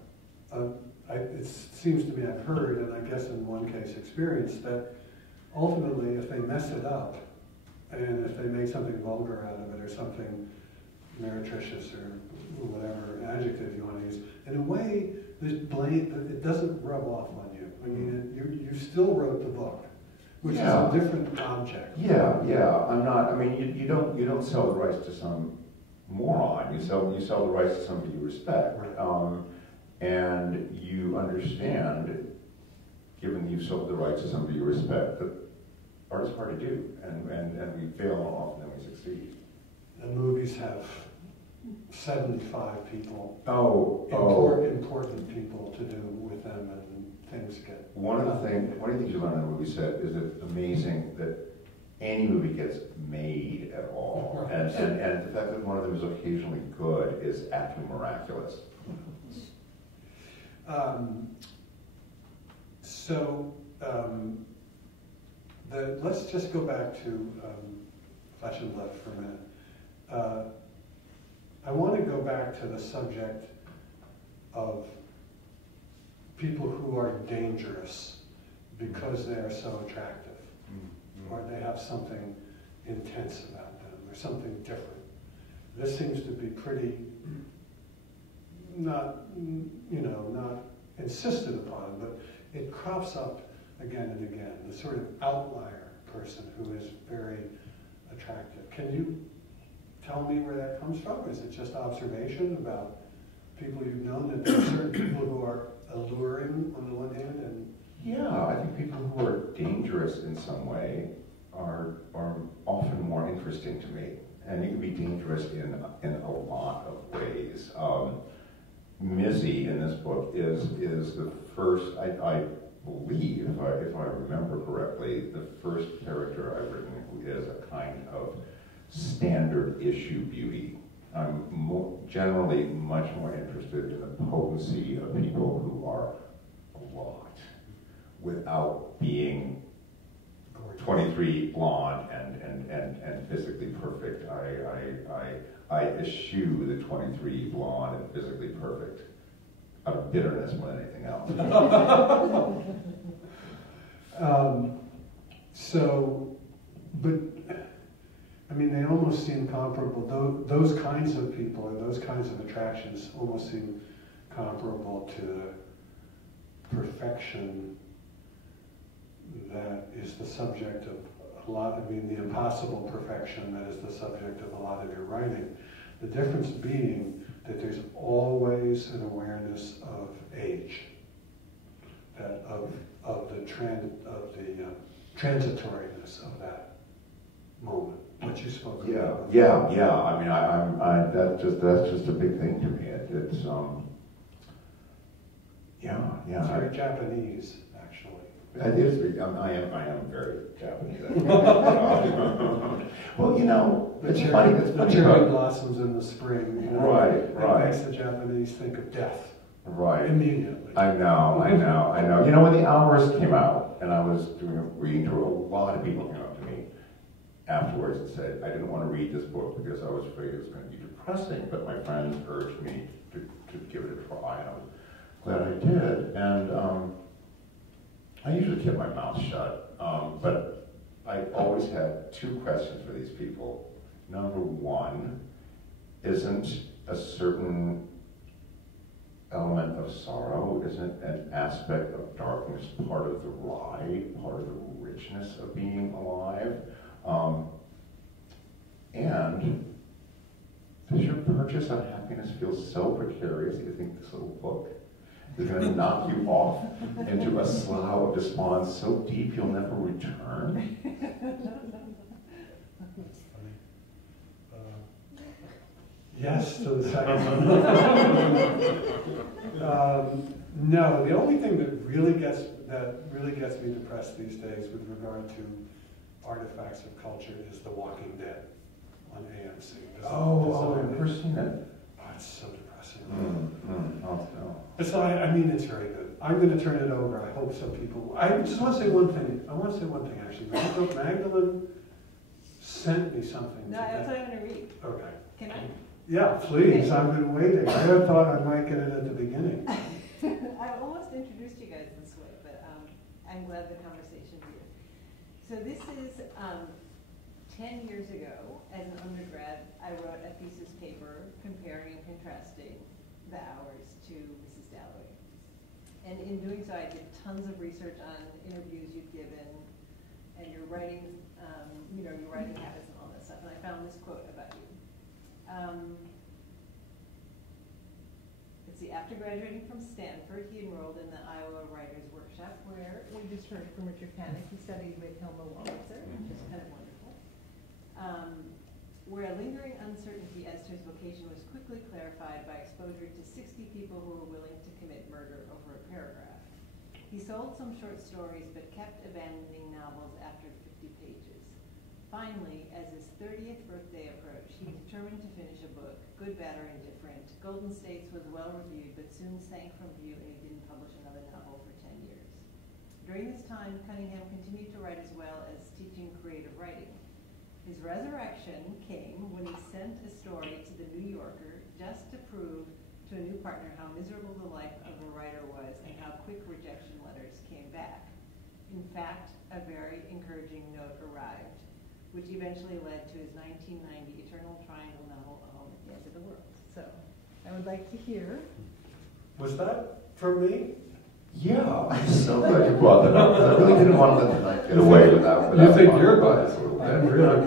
it seems to me I've heard, and I guess in one case experienced, that ultimately if they mess it up, and if they make something vulgar out of it, or something meretricious, or whatever adjective you want to use, in a way, it doesn't rub off on you. I mean, you still wrote the book, which is a different object. Yeah. I'm not. I mean, you don't sell the rights to some moron. You sell the rights to somebody you respect, right. And you understand, given that you sold the rights to somebody you respect, that art is hard to do, and we fail more often than we succeed. The movies have 75 people, important people to do with them, and things get... One of the things you learn in a movie set is that it's amazing that any movie gets made at all. And the fact that one of them is occasionally good is actually miraculous. Let's just go back to Flesh and Blood for a minute. I want to go back to the subject of people who are dangerous because they are so attractive, or they have something intense about them, or something different. This seems to be pretty not insisted upon, but it crops up again and again, the sort of outlier person who is very attractive. Can you tell me where that comes from? Is it just observation about people you've known, that there are certain people who are alluring on the one hand, and... Yeah, I think people who are dangerous in some way are often more interesting to me. And you can be dangerous in a lot of ways. Missy in this book is the first, I believe, if I remember correctly, the first character I've written who is a kind of standard issue beauty. I'm generally much more interested in the potency of people who are a lot, without being 23, blonde, and physically perfect. I eschew the 23, blonde, and physically perfect out of bitterness more than anything else. They almost seem comparable. Those kinds of people or those kinds of attractions almost seem comparable to the perfection that is the subject of the impossible perfection that is the subject of a lot of your writing. The difference being that there's always an awareness of age, that of the transitoriness of that moment. What you spoke about. Yeah. I mean, that's just a big thing to me. It's It's very Japanese, actually. It is. I am very Japanese. Well, it's funny. The cherry blossoms in the spring. Right. It makes the Japanese think of death. Right. Immediately. I know. When the Hours came out, and I was doing a reading tour, a lot of people came up to me afterwards and said, I didn't want to read this book because I was afraid it was going to be depressing, but my friends urged me to give it a try, and I was glad I did. And I usually keep my mouth shut, but I always had two questions for these people. Number one, isn't a certain element of sorrow, isn't an aspect of darkness part of the ride, part of the richness of being alive? And does your purchase on happiness feel so precarious that you think this little book is going to knock you off into a slough of despond so deep you'll never return? That's funny. Yes to the second one. No, the only thing that really gets me depressed these days with regard to artifacts of culture is The Walking Dead on AMC. I've never seen it. Oh, it's so depressing. It's It's very good. I'm going to turn it over. I hope some people. I just want to say one thing. Actually. Magdalene sent me something. No, that's what I'm going to read. Okay. Can I? Yeah, please. I've been waiting. I had thought I might get it at the beginning. I almost introduced you guys this way, but I'm glad the conversation's here. So this is 10 years ago, as an undergrad, I wrote a thesis paper comparing and contrasting the Hours to Mrs. Dalloway. And in doing so, I did tons of research on interviews you'd given and your writing, your writing habits and all that stuff. And I found this quote about you. Let's see, after graduating from Stanford, he enrolled in the Iowa Writers Workshop, where we just heard from Richard Panic. He studied with Hilma Wurlitzer, which is kind of wonderful. Where a lingering uncertainty as to his vocation was quickly clarified by exposure to 60 people who were willing to commit murder over a paragraph. He sold some short stories, but kept abandoning novels after 50 pages. Finally, as his 30th birthday approached, he determined to finish a book, Good, Bad, or Indifferent. Golden States was well reviewed, but soon sank from view, and he didn't publish another novel for 10 years. During this time, Cunningham continued to write as well as teaching creative writing. His resurrection came when he sent a story to the New Yorker just to prove to a new partner how miserable the life of a writer was and how quick rejection letters came back. In fact, a very encouraging note arrived, which eventually led to his 1990 Eternal Triangle novel, A Home at the End of the World. So, I would like to hear. Was that from me? Yeah, I'm so glad you brought that up, because I really didn't want to let the night get away without You think you're biased biased? a little bit. I'm really.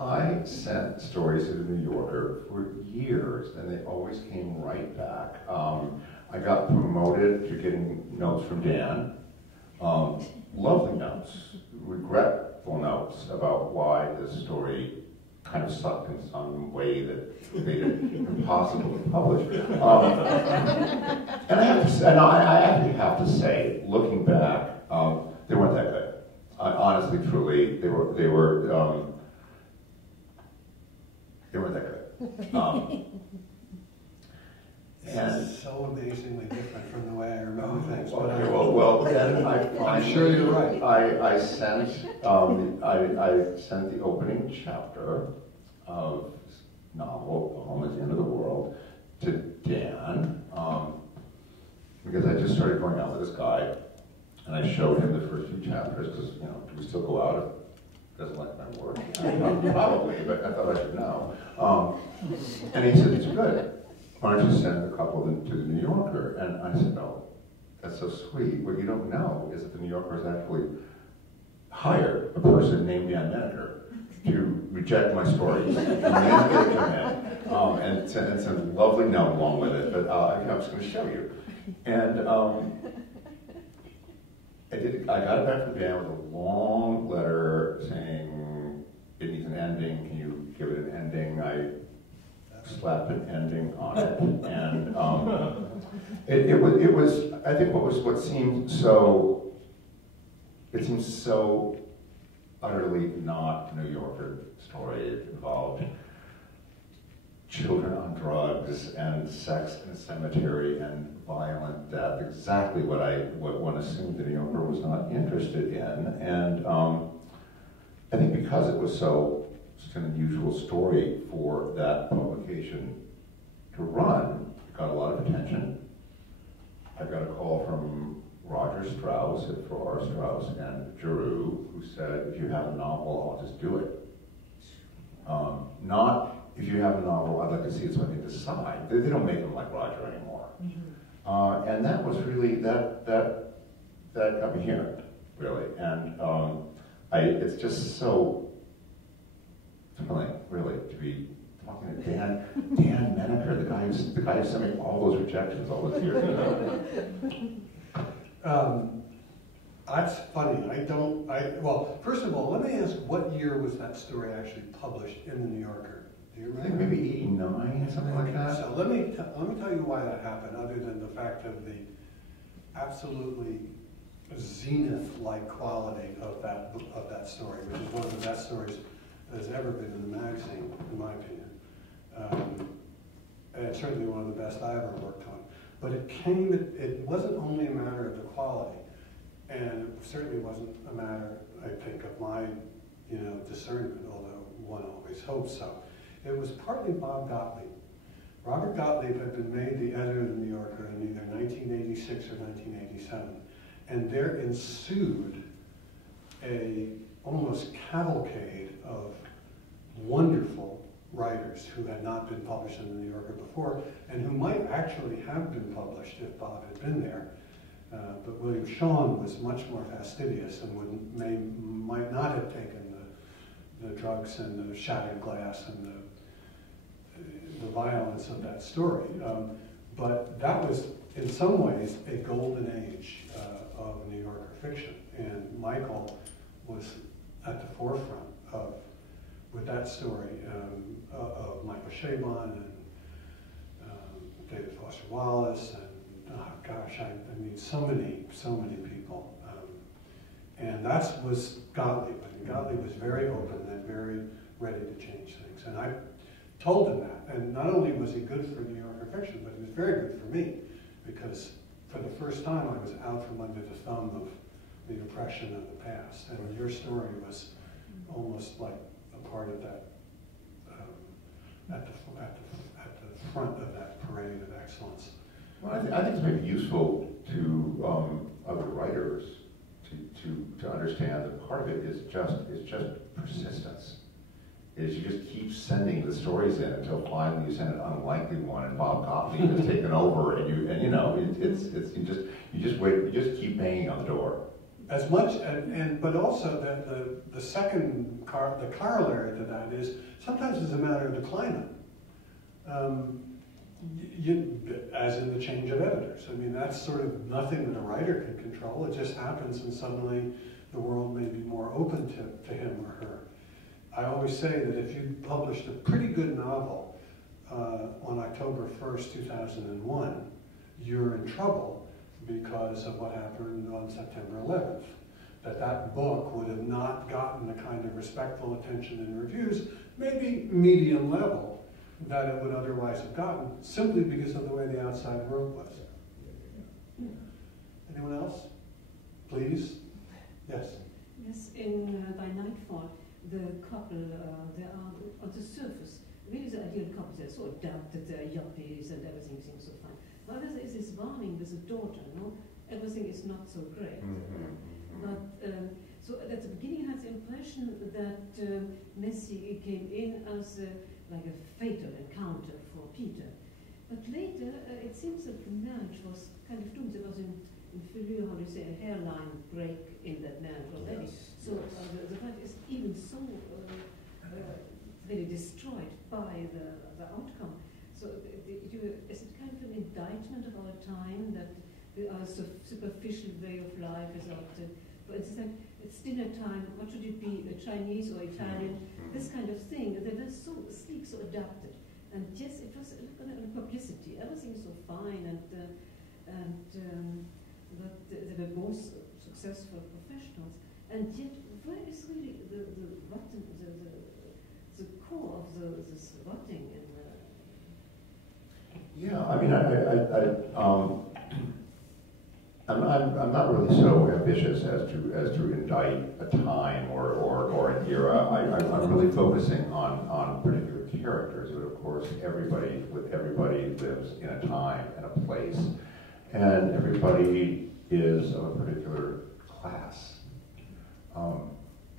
I sent stories to the New Yorker for years, and they always came right back. I got promoted to getting notes from Dan. Lovely notes, regretful notes about why this story kind of sucked in some way that made it impossible to publish. And I actually have to say, looking back, they weren't that good. Honestly, truly, they weren't that good. And so amazingly different from the way I remember things. But Then I'm sure you're right. I sent the opening chapter of this novel, A Home at the End of the World, to Dan, because I just started going out with this guy, and I showed him the first few chapters, because, do we still go out if he doesn't like my work? Probably, but I thought I should know. And he said, it's good. Why don't you send a couple of them to the New Yorker? And I said, oh, that's so sweet. What you don't know is that the New Yorker is actually hired a person named Dan Menaker to reject my stories. And send a lovely note along with it, but I'm just going to show you. And I got it back from Dan with a long letter saying it needs an ending. Can you give it an ending? I slapped an ending on it, and it was. I think what seemed so. It seems so utterly not a New Yorker story. It involved children on drugs and sex in a cemetery and violent death. Exactly what one assumed the New Yorker was not interested in. And I think because it was such an unusual story for that publication to run, it got a lot of attention. I got a call from Roger Strauss at Farrar, Straus and Giroux, who said, if you have a novel, I'll just do it. Not, if you have a novel, I'd like to see it so I can decide. They don't make them like Roger anymore. Mm-hmm. And that was really, that got me here, really. And it's just so thrilling, really, to be talking to Dan Menaker, the guy who sent me all those rejections all those years ago. That's funny. Well, first of all, let me ask, what year was that story actually published in the New Yorker? Do you remember? I think maybe 89, something like that. So let me tell you why that happened, other than the fact of the absolutely zenith-like quality of that story, which is one of the best stories that has ever been in the magazine, in my opinion. And it's certainly one of the best I ever worked on. But it wasn't only a matter of the quality, and it certainly wasn't a matter, I think, of my, discernment, although one always hopes so. It was partly Bob Gottlieb. Robert Gottlieb had been made the editor of the New Yorker in either 1986 or 1987, and there ensued a almost cavalcade of wonderful writers who had not been published in the New Yorker before, and who might actually have been published if Bob had been there. But William Shawn was much more fastidious and might not have taken the drugs and the shattered glass and the violence of that story. But that was, in some ways, a golden age of New Yorker fiction. And Michael was at the forefront with that story of Michael Chabon and David Foster Wallace and so many people. And that was Gottlieb. I mean, Gottlieb was very open and very ready to change things. And I told him that. And not only was he good for New Yorker fiction, but he was very good for me, because for the first time I was out from under the thumb of the oppression of the past. And your story was almost like a part of that, at the front of that parade of excellence. Well, I think it's maybe useful to other writers to understand that part of it is just persistence. Is you just keep sending the stories in until finally you send an unlikely one, and Bob Gottlieb has taken over, and you just wait, you just keep banging on the door. As much, but also the second the corollary to that is sometimes it's a matter of the climate. As in the change of editors. I mean, that's sort of nothing that a writer can control. It just happens, and suddenly the world may be more open to him or her. I always say that if you published a pretty good novel on October 1st, 2001, you're in trouble because of what happened on September 11th. That book would have not gotten the kind of respectful attention in reviews, maybe medium level, that it would otherwise have gotten, simply because of the way the outside world was. Anyone else? Please? Yes? Yes, by nightfall, the couple, they are on the surface, really the ideal couple. They're so adapted, they're yuppies and everything seems so fine. But there is this warning with a daughter, no? Everything is not so great. But so at the beginning I had the impression that Nessie came in as like a fatal encounter for Peter. But later it seems that the marriage was kind of doomed. There was inferior, how do you say, a hairline break in that man already. Yes, So the fact is even so really destroyed by the outcome. So is it kind of an indictment of our time that our superficial way of life is out there? For instance, it's dinner time, what should it be, Chinese or Italian? This kind of thing. They were so sleek, so adapted. And yes, it was a publicity. Everything is so fine, and that they were both successful professionals. And yet, where is really the core of this rotting in the... Yeah, I mean, I'm not really so ambitious as to indict a time or an era. I'm really focusing on particular characters, but of course everybody lives in a time and a place, and everybody is of a particular class.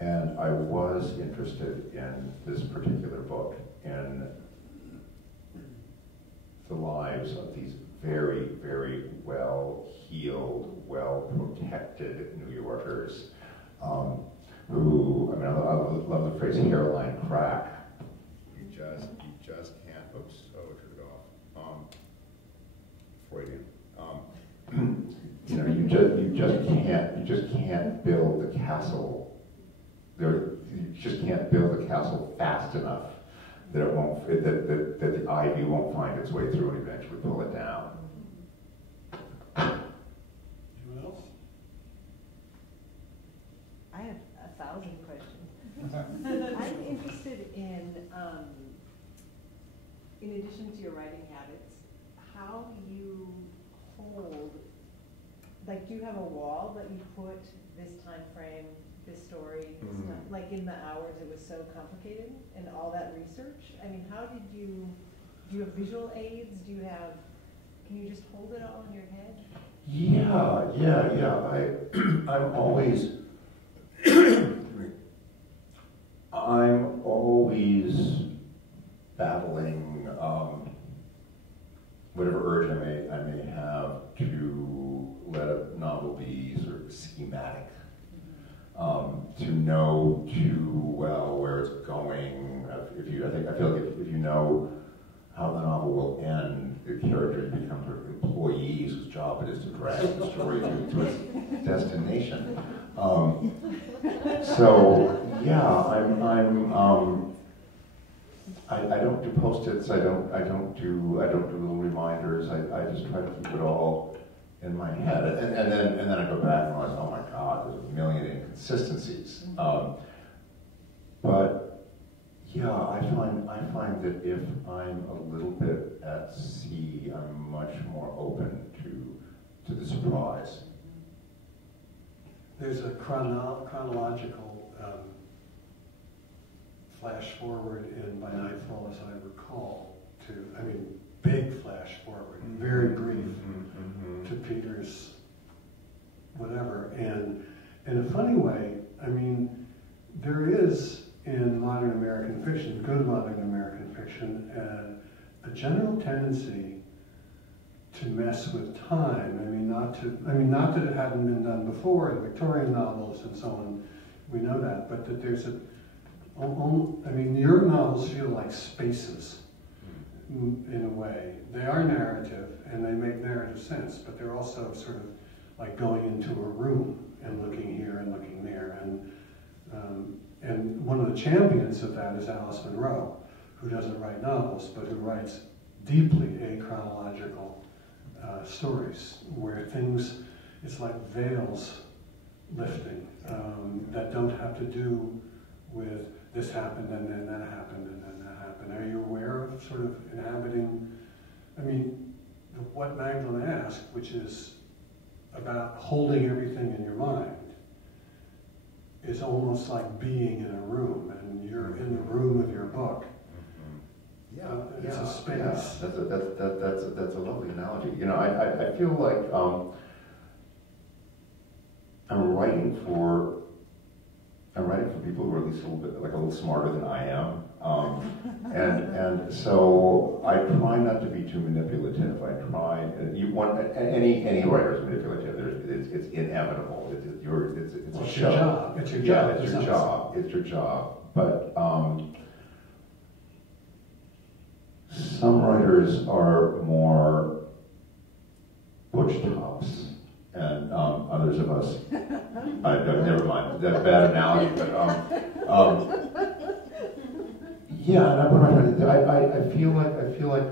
And I was interested in this particular book in the lives of these very, very well-heeled, well-protected New Yorkers who, I mean, I love the phrase hairline crack. You just can't, oops, oh, I turned it off. Freudian. You know, you just can't build the castle. You just can't build the castle fast enough that it won't, that the ivy won't find its way through and eventually pull it down. Anyone else? I have 1,000 questions. I'm interested in addition to your writing habits, how you hold, like, do you have a wall that you put this time frame, this story, this stuff, like in the hours it was so complicated and all that research? I mean, how did do you have visual aids? Can you just hold it all in your head? Yeah. I'm always battling whatever urge I may have to let a novel be sort of schematic. To know too well where it's going. I feel like if you know how the novel will end, the characters become sort of employees whose job it is to drag the story to its destination. So yeah, I don't do post-its. I don't do little reminders. I just try to keep it all in my head, and then I go back and realize, oh my God, there's a million inconsistencies. But yeah, I find that if I'm a little bit at sea, I'm much more open to the surprise. There's a chronological flash forward in By Nightfall, as I recall, big flash forward, very brief, to Peter's whatever. And in a funny way, I mean, there is in modern American fiction, good modern American fiction, a general tendency to mess with time. Not that it hadn't been done before in Victorian novels and so on. We know that, but that there's your novels feel like spaces in a way. They are narrative and they make narrative sense, but they're also sort of like going into a room and looking here and looking there. And one of the champions of that is Alice Munro, who doesn't write novels, but who writes deeply achronological stories where things, it's like veils lifting that don't have to do with this happened and then that happened and then that happened. Are you aware of sort of inhabiting, what Magdalene asked, which is about holding everything in your mind, is almost like being in a room, and you're in the room of your book. It's a space. Yeah. That's a lovely analogy. I feel like I'm I'm writing for people who are at least a little bit, like a little smarter than I am. And so I try not to be too manipulative. I try, any writer is manipulative. It's inevitable. It's a It's show. your job. It's your Yeah, job. it's your job. It's your job. But some writers are more butch tops, and others of us. Never mind. That's a bad analogy, but yeah. And what am I trying to do? I feel like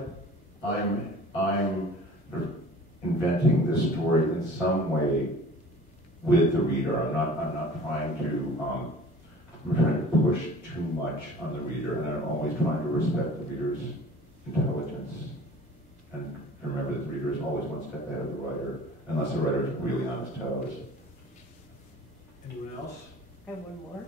I'm sort of inventing this story in some way with the reader. I'm not trying to. I'm trying to push too much on the reader, and I'm always trying to respect the reader's intelligence, and remember that the reader is always one step ahead of the writer, unless the writer is really on his toes. Anyone else? I have one more.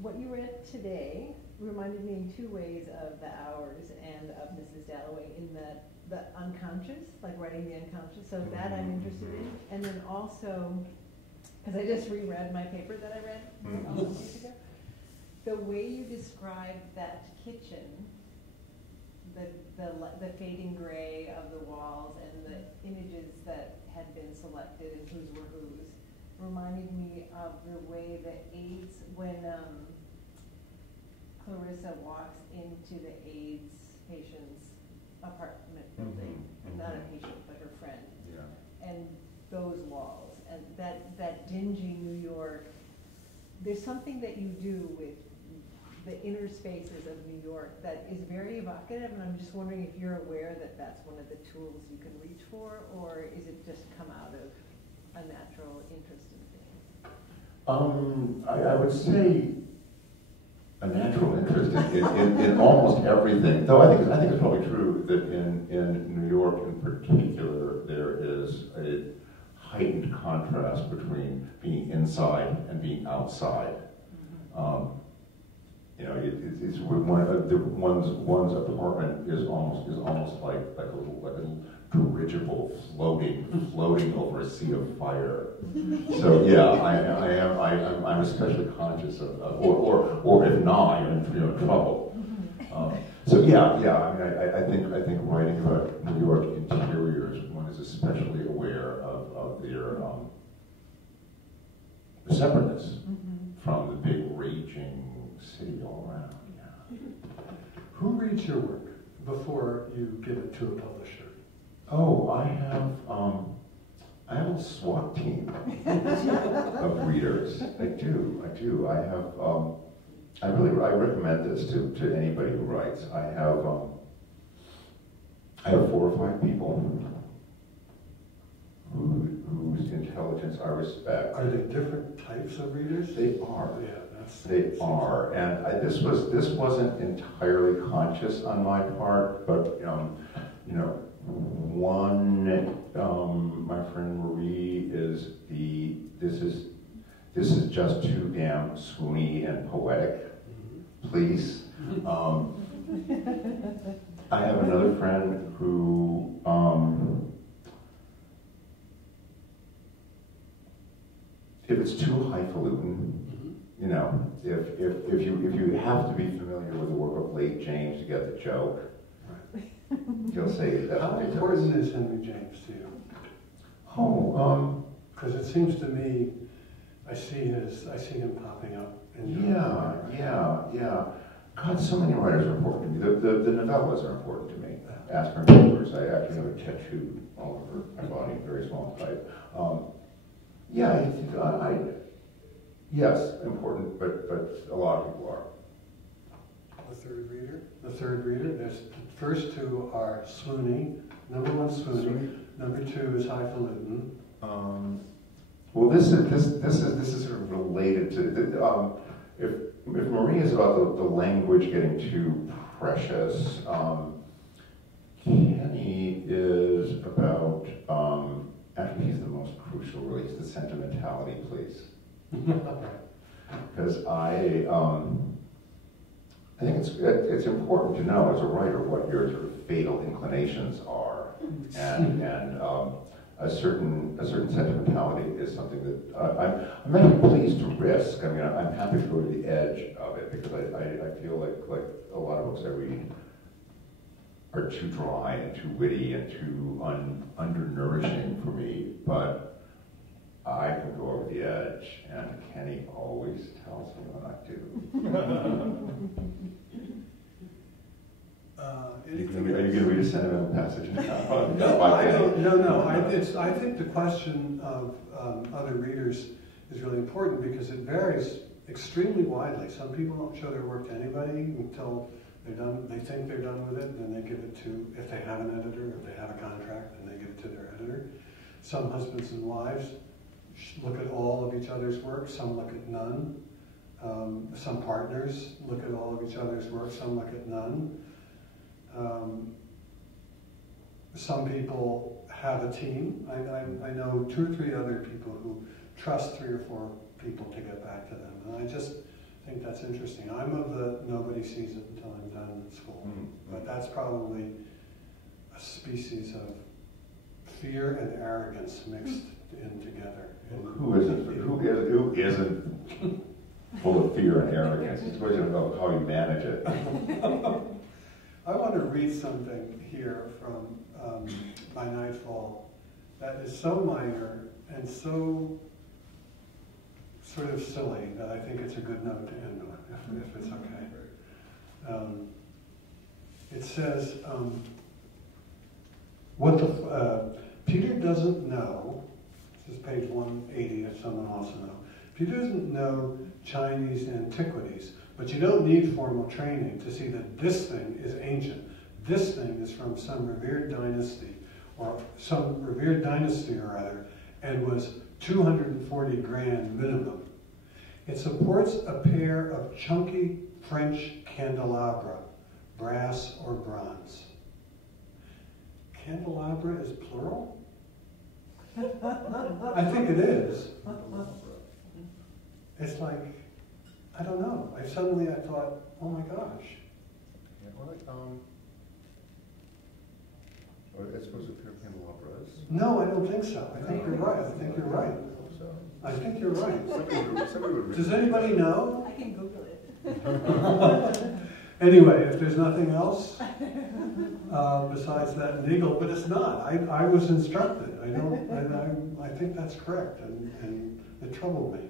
What you read today reminded me in two ways of The Hours and of Mrs. Dalloway, in that the unconscious, like writing the unconscious, so that I'm interested in. And then also, because I just reread my paper that I read a couple days ago, the way you described that kitchen, the fading gray of the walls and the images that had been selected and whose were whose, reminded me of the way the aides, when Clarissa walks into the aides patient's apartment building, not a patient, but her friend, and those walls, and that dingy New York. There's something that you do with the inner spaces of New York that is very evocative, and I'm just wondering if you're aware that that's one of the tools you can reach for, or is it just come out of a natural interest in things? I would say a natural interest in almost everything. Though I think it's probably true that in New York in particular there is a heightened contrast between being inside and being outside. You know, it's one's apartment is almost like a little dirigible floating over a sea of fire. So yeah, I'm especially conscious of or if not, you're in trouble. So yeah. I mean, I think writing about New York interiors, one is especially aware of their separateness from the big raging city all around. Yeah. Who reads your work before you give it to a publisher? Oh, I have a SWAT team of readers. I do. I recommend this to anybody who writes. I have 4 or 5 people whose intelligence I respect. Are they different types of readers? They are. Yeah, They are, and this wasn't entirely conscious on my part, but you know, one, my friend Marie this is just too damn swoony and poetic, please. I have another friend who, if it's too highfalutin, you know, if you have to be familiar with the work of late James to get the joke, he'll say that's How important is Henry James to you? Oh, because it seems to me, I see him popping up. Yeah. God, so many writers are important to me. The novellas are important to me. Aspirin papers, I actually have a tattoo all over my body, very small type. Yes, important, but a lot of people are. The third reader. There's the first 2 are swoony. Number 1 swoony. Number 2 is highfalutin. Well, this is sort of related to if Marie is about the language getting too precious, Kenny is about actually he's the most crucial. Really, he's the sentimentality, please. Because I think it's important to know as a writer what your sort of fatal inclinations are, and a certain sentimentality is something that I'm actually pleased to risk. I mean, I'm happy to go to the edge of it because I feel like a lot of books I read are too dry and too witty and too undernourishing for me, but I can go over the edge, and Kenny always tells me when I do. Are you going to read a sentimental passage? No. I think the question of other readers is really important because it varies extremely widely. Some people don't show their work to anybody until they're done. They think they're done with it, and then they give it to, if they have an editor, if they have a contract, then they give it to their editor. Some husbands and wives look at all of each other's work. Some look at none. Some partners look at all of each other's work. Some look at none. Some people have a team. I know 2 or 3 other people who trust 3 or 4 people to get back to them. And I just think that's interesting. I'm of the nobody sees it until I'm done in school. But that's probably a species of fear and arrogance mixed in together. Who isn't full of fear and arrogance? It's a question about how you manage it. I want to read something here from By Nightfall that is so minor and so sort of silly that I think it's a good note to end on, if it's okay. It says, Peter doesn't know, this is page 180 if someone wants to know, Peter doesn't know Chinese antiquities, but you don't need formal training to see that this thing is ancient. This thing is from some revered dynasty, or other, and was 240 grand minimum. It supports a pair of chunky French candelabra, brass or bronze. Candelabra is plural? I think it is. It's like, I don't know. Suddenly I thought, oh my gosh. Yeah, or like, or I suppose a pair of candelabras. No, I don't think so. I think you're right. I think you're right. I think you're right. Does anybody know? I can Google it. Anyway, if there's nothing else besides that legal, but it's not. I was instructed. I think that's correct, and it troubled me.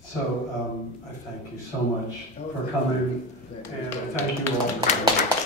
So I thank you so much for coming, and I thank you all for coming.